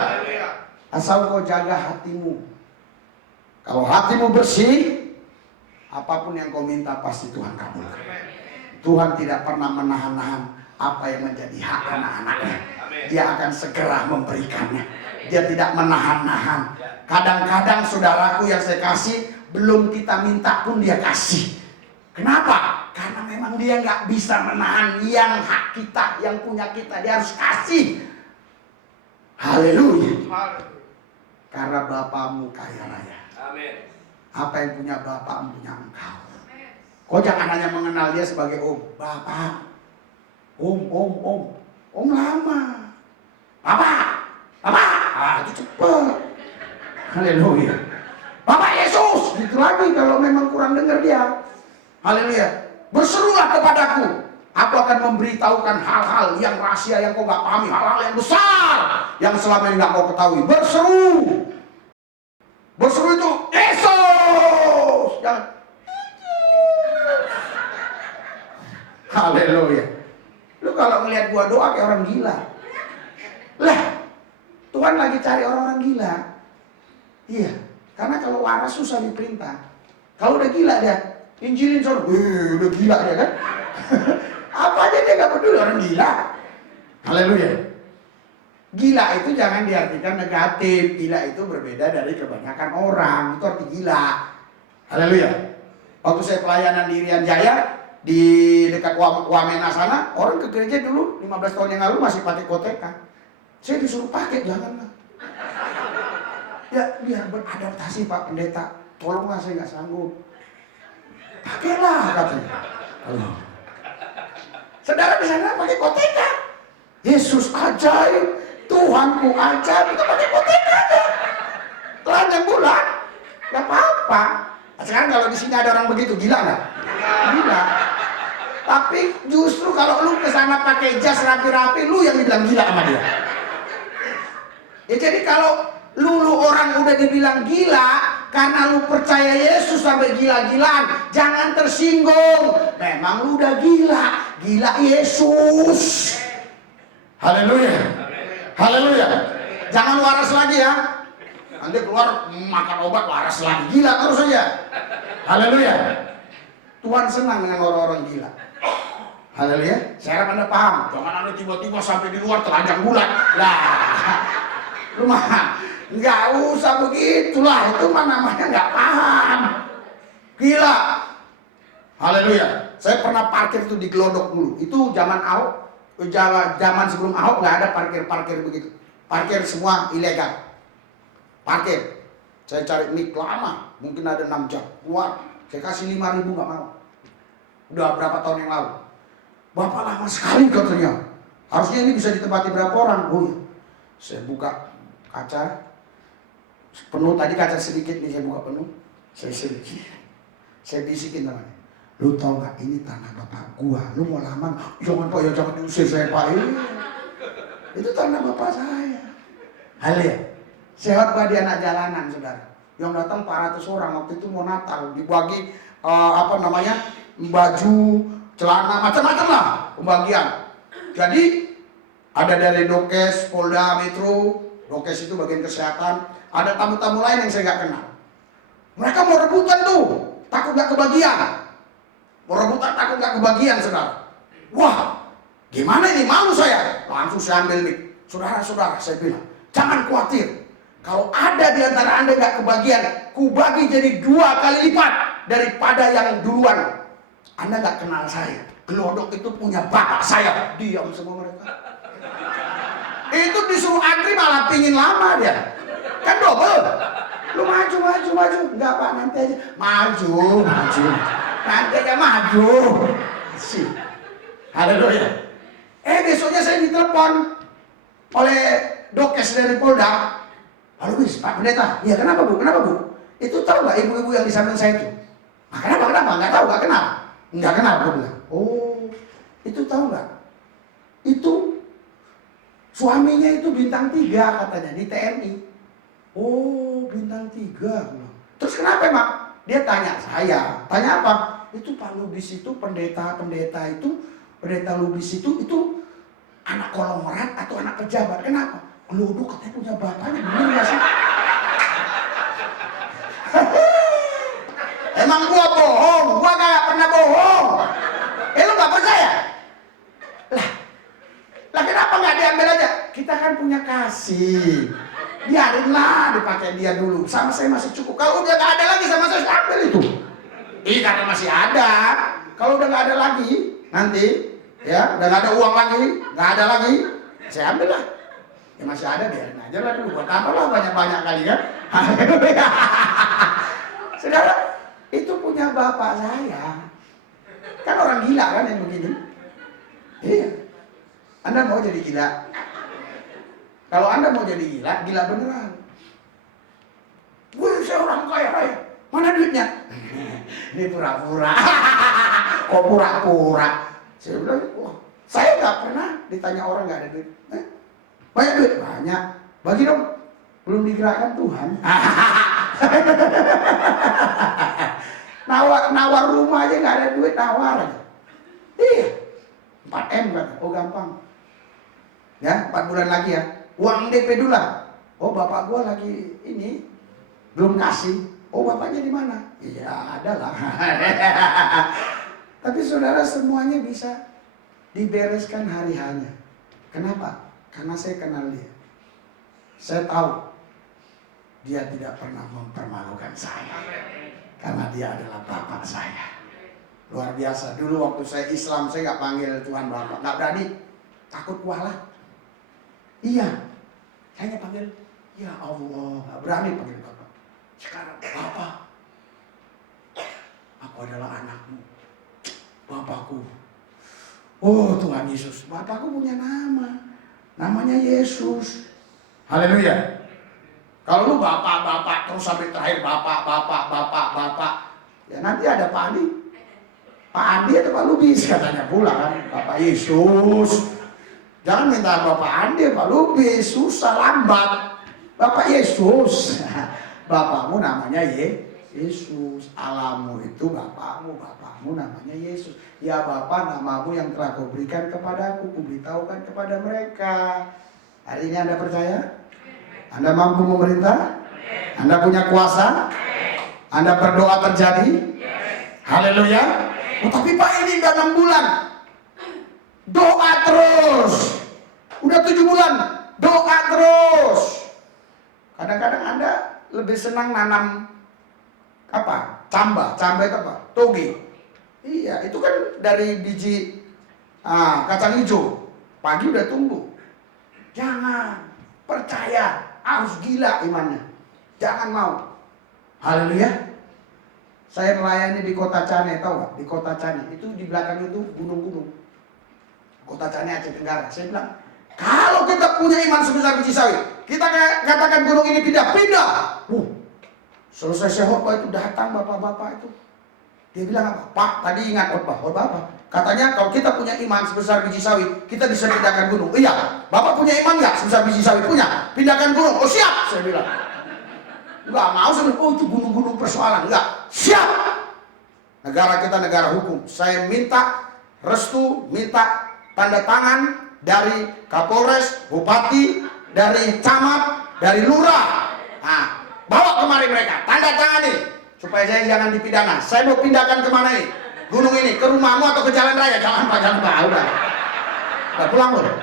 Asal kau jaga hatimu. Kalau hatimu bersih, apapun yang kau minta pasti Tuhan kabulkan. Tuhan tidak pernah menahan-nahan apa yang menjadi hak anak-anaknya. Dia akan segera memberikannya. Dia tidak menahan-nahan. Kadang-kadang saudaraku yang saya kasih, belum kita minta pun dia kasih. Kenapa? Karena memang dia nggak bisa menahan yang hak kita, yang punya kita. Dia harus kasih. Haleluya. Karena Bapamu kaya raya. Amin. Apa yang punya Bapamu punya engkau. Kau jangan hanya mengenal dia sebagai Bapak. Om lama. Bapak. Itu cepet. Haleluya. Bapak Yesus, gitu lagi kalau memang kurang dengar dia. Haleluya. Berserulah kepadaku. Aku akan memberitahukan hal-hal yang rahasia yang kau gak pahami, hal-hal yang besar yang selama ini gak kau ketahui. Berseru itu Yesus. Jangan. Haleluya. Lu kalau ngelihat gua doa kayak orang gila. Lah, Tuhan lagi cari orang-orang gila. Iya, karena kalau waras susah diperintah. Kalau udah gila dia, injilin sono, udah gila dia kan. Apa aja dia gak peduli, orang gila. Haleluya. Gila itu jangan diartikan negatif. Gila itu berbeda dari kebanyakan orang. Itu arti gila. Haleluya. Waktu saya pelayanan di Irian Jaya, di dekat Wamena sana, orang ke gereja dulu 15 tahun yang lalu masih pakai koteka. Saya disuruh pakai, janganlah. Ya biar beradaptasi Pak Pendeta. Tolonglah, saya nggak sanggup. Pakailah katanya. Saudara di sana pakai koteka. Yesus ajaib, Tuhanku ajaib, kita pakai koteka aja. Telanjang bulan, nggak apa-apa. Sekarang kalau di sini ada orang begitu, gila nggak? Gila. Tapi justru kalau lu kesana pakai jas rapi-rapi, lu yang dibilang gila sama dia. Ya jadi kalau lu orang udah dibilang gila karena lu percaya Yesus sampai gila-gilaan, jangan tersinggung. Memang lu udah gila Yesus. Haleluya. Haleluya. Jangan waras lagi ya. Nanti keluar makan obat waras lagi, gila terus aja. Haleluya. Tuhan senang dengan orang-orang gila. Haleluya. Saya harap Anda paham. Jangan Anda tiba-tiba sampai di luar telanjang bulat. Lah, lu mah nggak usah begitulah. Itu mah namanya nggak paham. Gila. Haleluya. Saya pernah parkir tuh di Glodok dulu. Itu zaman Ahok. Zaman sebelum Ahok nggak ada parkir begitu. Parkir semua ilegal. Parkir. Saya cari mic lama. Mungkin ada 6 jam. Keluar. Saya kasih 5.000 nggak mau. Udah berapa tahun yang lalu. Bapak lama sekali katanya. Harusnya ini bisa ditempati berapa orang? Oh iya. Saya buka kaca. Penuh tadi kaca sedikit nih, saya buka penuh. Saya sedikit. Saya bisikin namanya. Lu tau gak ini tanah bapak gua. Lu mau lama? Jangan Pak, ya jangan diusir saya Pak. Itu tanah bapak saya. Haleluya. Sehat gak di anak jalanan saudara. Yang datang 400 orang waktu itu mau Natal. Dibagi baju, celana, macam-macam lah pembagian. Jadi ada dari Dokes, Polda Metro, Dokes itu bagian kesehatan. Ada tamu-tamu lain yang saya nggak kenal. Mereka mau rebutan tuh, takut nggak kebagian. Mau rebutan takut nggak kebagian saudara. Wah, gimana ini, malu saya. Langsung saya ambil nih, saudara-saudara saya bilang, jangan khawatir. Kalau ada di antara Anda nggak kebagian, ku bagi jadi 2 kali lipat daripada yang duluan. Anda nggak kenal saya. Glodok itu punya bapak saya. Diam semua mereka. Itu disuruh antri malah pingin lama dia. Kan double. Lu maju. Enggak Pak, nanti aja. Maju. Nanti aja maju. Sih. Haleluya. Besoknya saya ditelepon oleh Dokes dari Polda. Halo Bis, Pak Pendeta. Iya kenapa Bu? Itu tahu nggak ibu-ibu yang di samping saya itu? Nah, kenapa? Nggak tahu, nggak kenal. Nggak kenal, aku bilang. Oh, itu tahu nggak? Itu suaminya itu bintang 3 katanya di TNI. Oh, bintang 3. Terus kenapa Mak? Dia tanya saya. Tanya apa? Itu Pak Lubis itu pendeta Lubis itu anak konglomerat atau anak pejabat? Kenapa? Glodok katanya punya bapaknya, bener gak sih? Emang gua bohong? Gua gak pernah bohong. Lu gak percaya? Lah kenapa gak diambil aja? Kita kan punya kasih. Biarinlah dipakai dia dulu. Sama saya masih cukup. Kalau udah gak ada lagi sama saya ambil itu. Karena masih ada. Kalau udah gak ada lagi, nanti ya udah gak ada uang lagi, gak ada lagi, saya ambil lah. Ya masih ada, biarin aja lah dulu. Buat apa lah banyak-banyak kali kan? Saudara, itu punya bapak saya. Kan orang gila kan yang begini. Iya. Anda mau jadi gila? Kalau Anda mau jadi gila, gila beneran. Gue seorang kaya raya, mana duitnya? Ini pura-pura. Kok pura-pura? Saya bilang, wah, saya nggak pernah ditanya orang nggak ada duit. Banyak duit? Banyak. Bagi dong. Belum digerakkan Tuhan. Nawar rumah aja nggak ada duit, nawar aja. Iya. 4M kan? Oh gampang. Ya, 4 bulan lagi ya. Uang DP dulu lah. Oh bapak gua lagi ini belum kasih. Oh bapaknya di mana? Iya ada lah. Tapi saudara semuanya bisa dibereskan hari-harinya. Kenapa? Karena saya kenal dia. Saya tahu dia tidak pernah mempermalukan saya. Karena dia adalah bapak saya. Luar biasa. Dulu waktu saya Islam, saya nggak panggil Tuhan Bapak. Nggak berani. Takut kualat. Iya. Saya hanya panggil, ya Allah. Nggak berani panggil Bapak. Sekarang, Bapak. Aku adalah anakmu. Bapakku. Oh Tuhan Yesus. Bapakku punya nama. Namanya Yesus. Haleluya. Kalau lu bapak terus sampai terakhir bapak. Ya nanti ada Pak Andi. Pak Andi atau Pak Lubis katanya pula kan. Bapak Yesus. Jangan minta Bapak Andi, Pak Lubis. Susah, lambat. Bapak Yesus. Bapakmu namanya Yesus. Alamu itu bapakmu. Bapakmu namanya Yesus. Ya Bapak, namamu yang telah kau berikan kepadaku. Kuberitahukan kepada mereka. Hari ini Anda percaya? Anda mampu memerintah? Anda punya kuasa? Anda berdoa terjadi? Haleluya. Oh, tapi Pak ini udah 6 bulan. Doa terus. Udah 7 bulan. Doa terus. Kadang-kadang Anda lebih senang nanam apa? Camba itu apa? Toge. Iya, itu kan dari biji kacang hijau. Pagi udah tumbuh. Jangan. Percaya. Harus gila imannya. Jangan mau. Haleluya. Saya melayani di Kota Cane, tahu nggak? Di Kota Cane itu di belakang itu gunung-gunung. Kota Cane Aceh Tenggara. Saya bilang, kalau kita punya iman sebesar biji sawi, kita katakan gunung ini pindah. Selesai saya khotbah itu datang bapak-bapak itu. Dia bilang apa? Pak, tadi ingat khotbah apa? Katanya kalau kita punya iman sebesar biji sawi, kita bisa pindahkan gunung. Iya, Bapak punya iman nggak sebesar biji sawi? Punya. Pindahkan gunung. Oh siap, saya bilang. Enggak mau saya bilang, oh itu gunung-gunung persoalan. Enggak, siap. Negara kita negara hukum. Saya minta restu, minta tanda tangan dari Kapolres, Bupati, dari Camat, dari Lurah. Nah, bawa kemari mereka, tanda tangani supaya saya jangan dipidana. Saya mau pindahkan kemana ini? Gunung ini, ke rumahmu atau ke jalan raya? Jangan Pak, udah pulang loh.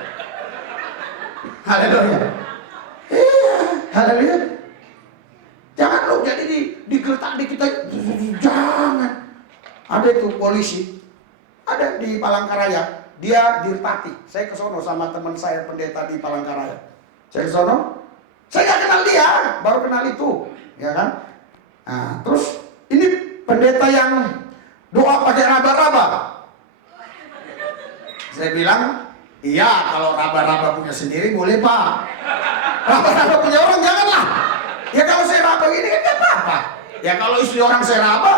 Haleluya. Iya, haleluya. Jangan lo jadi digeletak di kita. Jangan. Ada itu polisi, ada di Palangkaraya. Dia dirpati. Saya ke sono sama teman saya pendeta di Palangkaraya. Saya ke sono, saya nggak kenal dia, baru kenal itu, ya kan? Nah, terus ini pendeta yang doa pakai raba-raba. Saya bilang, iya kalau raba-raba punya sendiri boleh Pak. Raba-raba punya orang janganlah. Ya kalau saya raba gini kan gak apa-apa. Ya kalau istri orang saya raba,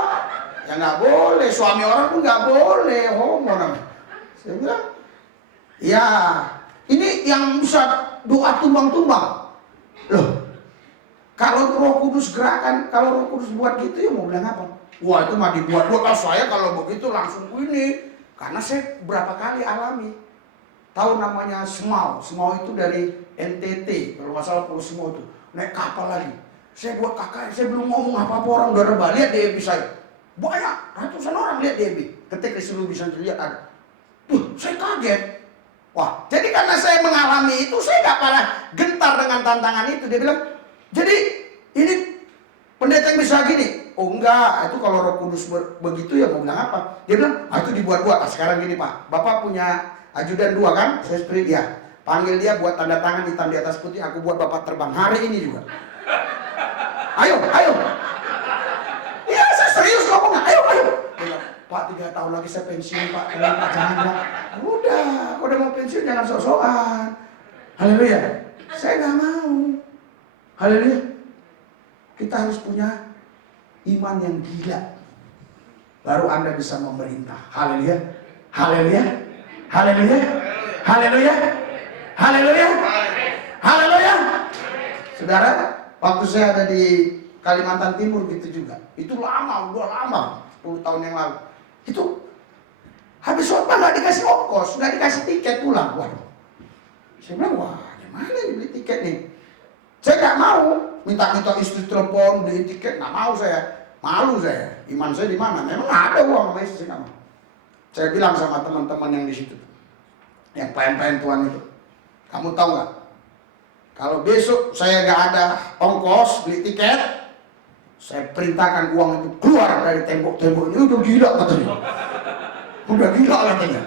ya nggak boleh. Suami orang pun nggak boleh. Homo namanya. Saya bilang, ya ini yang bisa doa tumbang-tumbang. Loh, kalau Roh Kudus gerakan, kalau Roh Kudus buat gitu ya mau bilang apa? Wah itu mah dibuat-buat. Saya kalau begitu langsung ini. Karena saya berapa kali alami. Tahu namanya Semau. Semau itu dari NTT. Kalau nggak salah Pulau Semau itu. Naik kapal lagi. Saya buat kakak, saya belum ngomong apa-apa orang udah rebah. Lihat DMB saya. Banyak, ratusan orang lihat DMB. Ketik di seluruh bisa terlihat ada. Saya kaget. Wah, jadi karena saya mengalami itu, saya nggak pernah gentar dengan tantangan itu. Dia bilang, jadi ini pendeta yang bisa gini. Oh enggak, itu kalau Roh Kudus begitu ya mau bilang apa? Dia bilang, itu dibuat-buat. Sekarang gini Pak, Bapak punya ajudan 2 kan? Saya spirit ya. Panggil dia buat tanda tangan hitam di atas putih, aku buat Bapak terbang hari ini juga. Ayo. Iya saya serius ngomongnya, ayo. Pak 3 tahun lagi saya pensiun Pak. Jangan Pak. Udah, kalau udah mau pensiun jangan sok-sokan. Haleluya. Saya nggak mau. Haleluya. Kita harus punya iman yang gila. Baru Anda bisa memerintah. Haleluya. Haleluya. Haleluya. Haleluya. Haleluya. Haleluya. Saudara, waktu saya ada di Kalimantan Timur gitu juga. Itu lama, udah lama. 10 tahun yang lalu. Itu habis khotbah nggak dikasih ongkos, nggak dikasih tiket pulang. Waduh. Saya bilang, wah gimana nih beli tiket nih? Saya nggak mau minta istri telepon beli tiket, nggak mau saya. Malu saya. Iman saya di mana? Memang ada uang sama istri nggak mau. Saya bilang sama teman-teman yang di situ, yang pelayan-pelayan Tuhan itu, kamu tahu nggak? Kalau besok saya nggak ada ongkos beli tiket, saya perintahkan uang itu keluar dari tembok-tembok ini. Udah gila katanya. Udah gila katanya.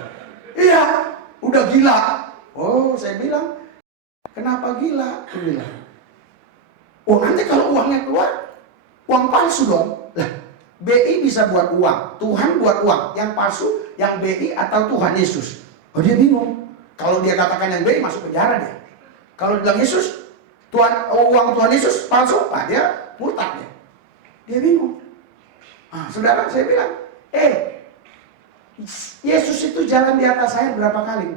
Iya, udah gila. Oh, saya bilang, kenapa gila? Dia bilang, oh nanti kalau uangnya keluar, uang palsu dong. Lah, BI bisa buat uang, Tuhan buat uang. Yang palsu, yang BI atau Tuhan Yesus? Oh dia bingung. Kalau dia katakan yang BI masuk penjara dia. Kalau bilang Yesus, uang Tuhan Yesus palsu, dia murtad dia. Dia bingung. Saudara, saya bilang, Yesus itu jalan di atas air berapa kali?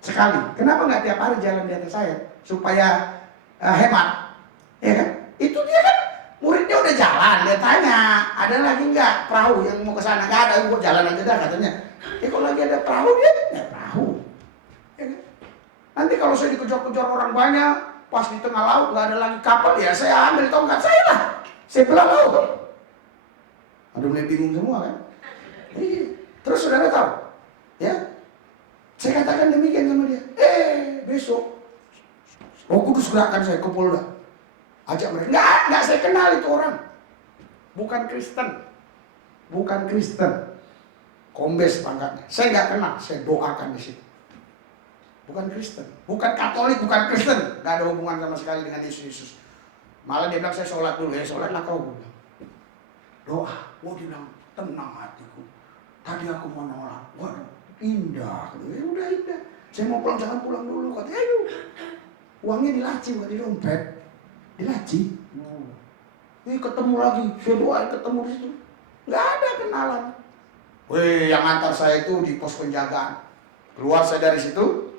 Sekali. Kenapa nggak tiap hari jalan di atas air? Supaya hemat. Ya kan? Itu dia kan, muridnya udah jalan, dia tanya, ada lagi nggak perahu yang mau ke sana? Nggak ada, gua jalan aja dah katanya. Kalau lagi ada perahu, dia ya perahu. Ya kan? Nanti kalau saya dikejar-kejar orang banyak, pas di tengah laut nggak ada lagi kapal, ya saya ambil tongkat saya lah. Saya belah laut. Aduh, mulai bingung semua kan? Terus saudara tahu, ya? Saya katakan demikian sama dia. Besok Roh Kudus gerakkan saya ke Polda. Ajak mereka. Nggak saya kenal itu orang. Bukan Kristen. Bukan Kristen. Kombes pangkatnya. Saya nggak kenal. Saya doakan di situ. Bukan Kristen. Bukan Katolik, bukan Kristen. Nggak ada hubungan sama sekali dengan Yesus. Malah dia bilang saya sholat dulu. Ya sholatlah kau. Doa. Dia bilang tenang hatiku. Tadi aku mau nolak. Waduh, indah. Ya udah indah. Saya mau pulang, jangan pulang dulu. Katanya, ayo. Uangnya di laci, bukan di dompet. Di laci. Ini ketemu lagi. Saya doain ketemu di situ. Nggak ada kenalan. Wih, yang antar saya itu di pos penjagaan. Keluar saya dari situ.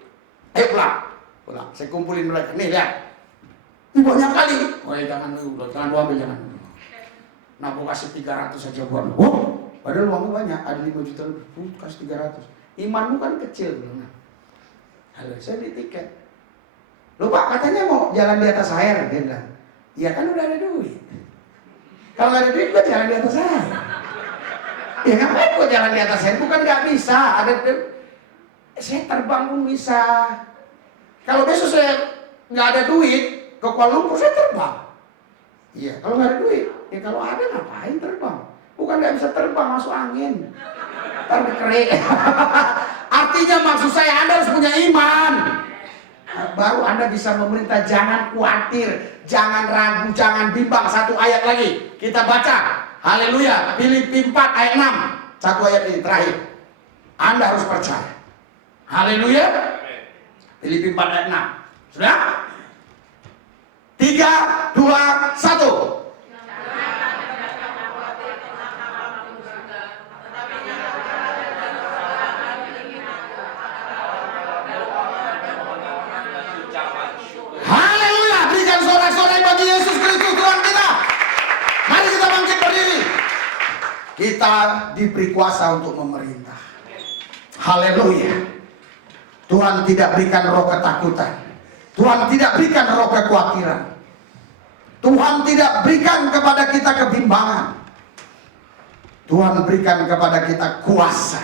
Pulang. Pulang. Saya kumpulin mereka. Nih, lihat. Ini banyak kali. Jangan lu ambil, jangan. Nah, gua kasih 300 saja buat lu. Padahal uangnya banyak, ada 5 juta lebih. Kasih 300. Imanmu kan kecil. Halo, saya beli tiket. Loh Pak, katanya mau jalan di atas air. Dia bilang, iya kan udah ada duit. Kalau nggak ada duit, gua jalan di atas air. Ya ngapain gua jalan di atas air? Bukan nggak bisa. Saya terbang pun bisa. Kalau besok saya nggak ada duit, ke Kuala Lumpur saya terbang. Iya, kalau nggak ada duit, ya kalau ada ngapain terbang? Bukan nggak bisa terbang, masuk angin. Ntar dikerik. Artinya maksud saya Anda harus punya iman. Baru Anda bisa memerintah. Jangan khawatir, jangan ragu, jangan bimbang. Satu ayat lagi kita baca. Haleluya. Filipi 4 ayat 6. Satu ayat ini terakhir. Anda harus percaya. Haleluya. Filipi 4 ayat 6. Sudah? 3, 2, 1. Haleluya, berikan sorak-sorai bagi Yesus Kristus Tuhan kita. Mari kita bangkit berdiri. Kita diberi kuasa untuk memerintah. Haleluya. Tuhan tidak berikan roh ketakutan. Tuhan tidak berikan roh kekhawatiran. Tuhan tidak berikan kepada kita kebimbangan. Tuhan berikan kepada kita kuasa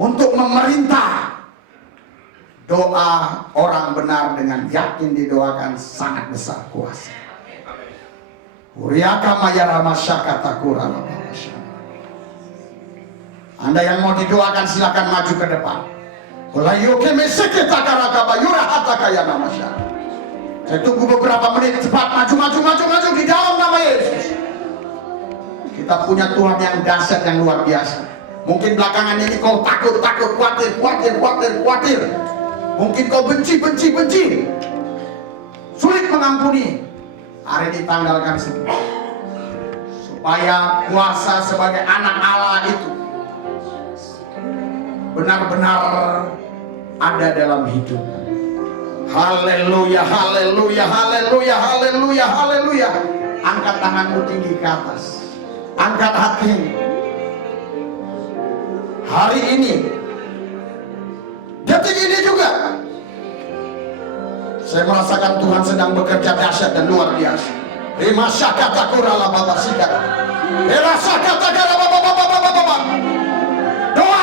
untuk memerintah. Doa orang benar dengan yakin didoakan sangat besar kuasa. Anda yang mau didoakan silakan maju ke depan. Saya tunggu beberapa menit, cepat maju di dalam nama Yesus. Kita punya Tuhan yang dahsyat, yang luar biasa. Mungkin belakangan ini kau takut, khawatir. Mungkin kau benci. Sulit mengampuni. Hari ini tanggalkan semua. Supaya kuasa sebagai anak Allah itu benar-benar ada dalam hidup. Haleluya. Angkat tanganmu tinggi ke atas. Angkat hatimu. Hari ini, detik ini juga, saya merasakan Tuhan sedang bekerja dahsyat dan luar biasa. Doa.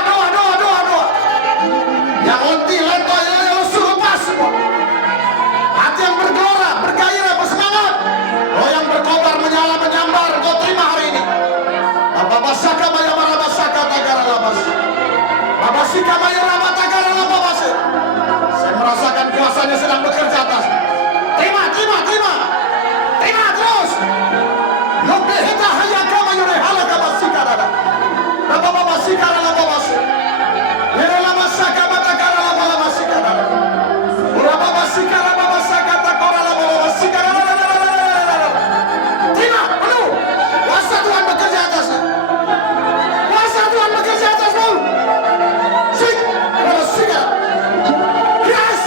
Yang letih, lento, lesu, lepas semua. Hati yang bergelora, bergairah, bersemangat. Oh, yang berkobar, menyala, menyambar, kau terima hari ini. Saya merasakan kuasanya sedang bekerja atas. Terima terus. Terima penuh. Kuasa Tuhan bekerja atasnya. Kuasa Tuhan bekerja atasmu. Sik, sikar. Yes,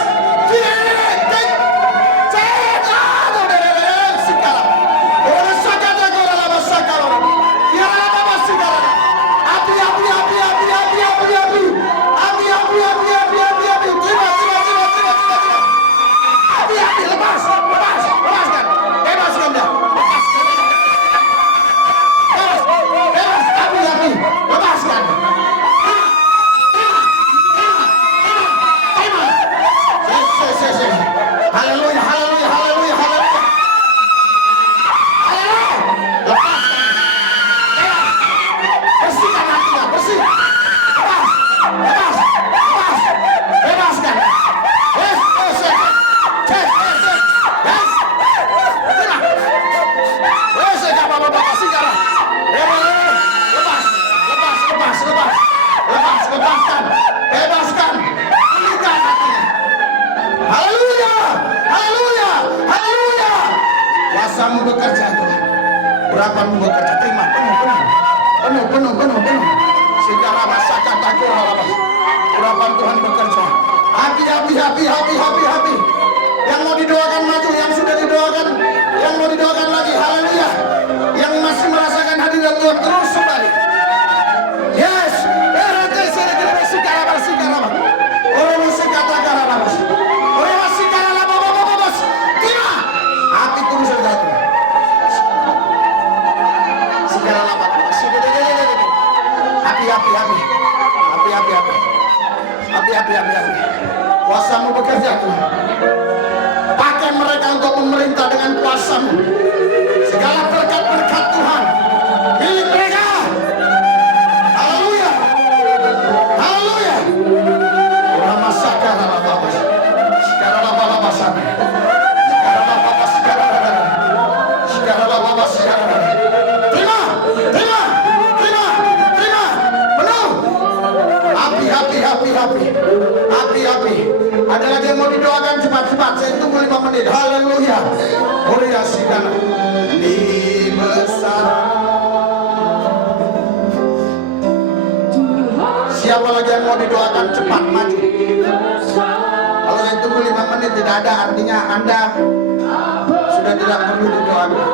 kuasamu bekerja Tuhan. Urapanmu bekerja. Terima penuh. Segala rasa kata kurang. Urapan Tuhan bekerja. Hati. Yang mau didoakan maju, yang sudah didoakan, yang mau didoakan lagi. Haleluya. Yang masih merasakan hadirat Tuhan terus kembali. Yes. Api terus jatuh. Api. Kuasamu bekerja Tuhan. Pakai mereka untuk memerintah dengan kuasamu. Segala berkat-berkat Tuhan milik mereka. Haleluya. Nama sakara Bapak. Sekarang Bapak sana. Terima. Penuh. Api. Ada lagi yang mau didoakan cepat. Saya tunggu 5 menit. Haleluya. Mulia segala. Di besar. Siapa lagi yang mau didoakan cepat maju. Kalau saya tunggu 5 menit tidak ada, artinya Anda sudah tidak perlu didoakan.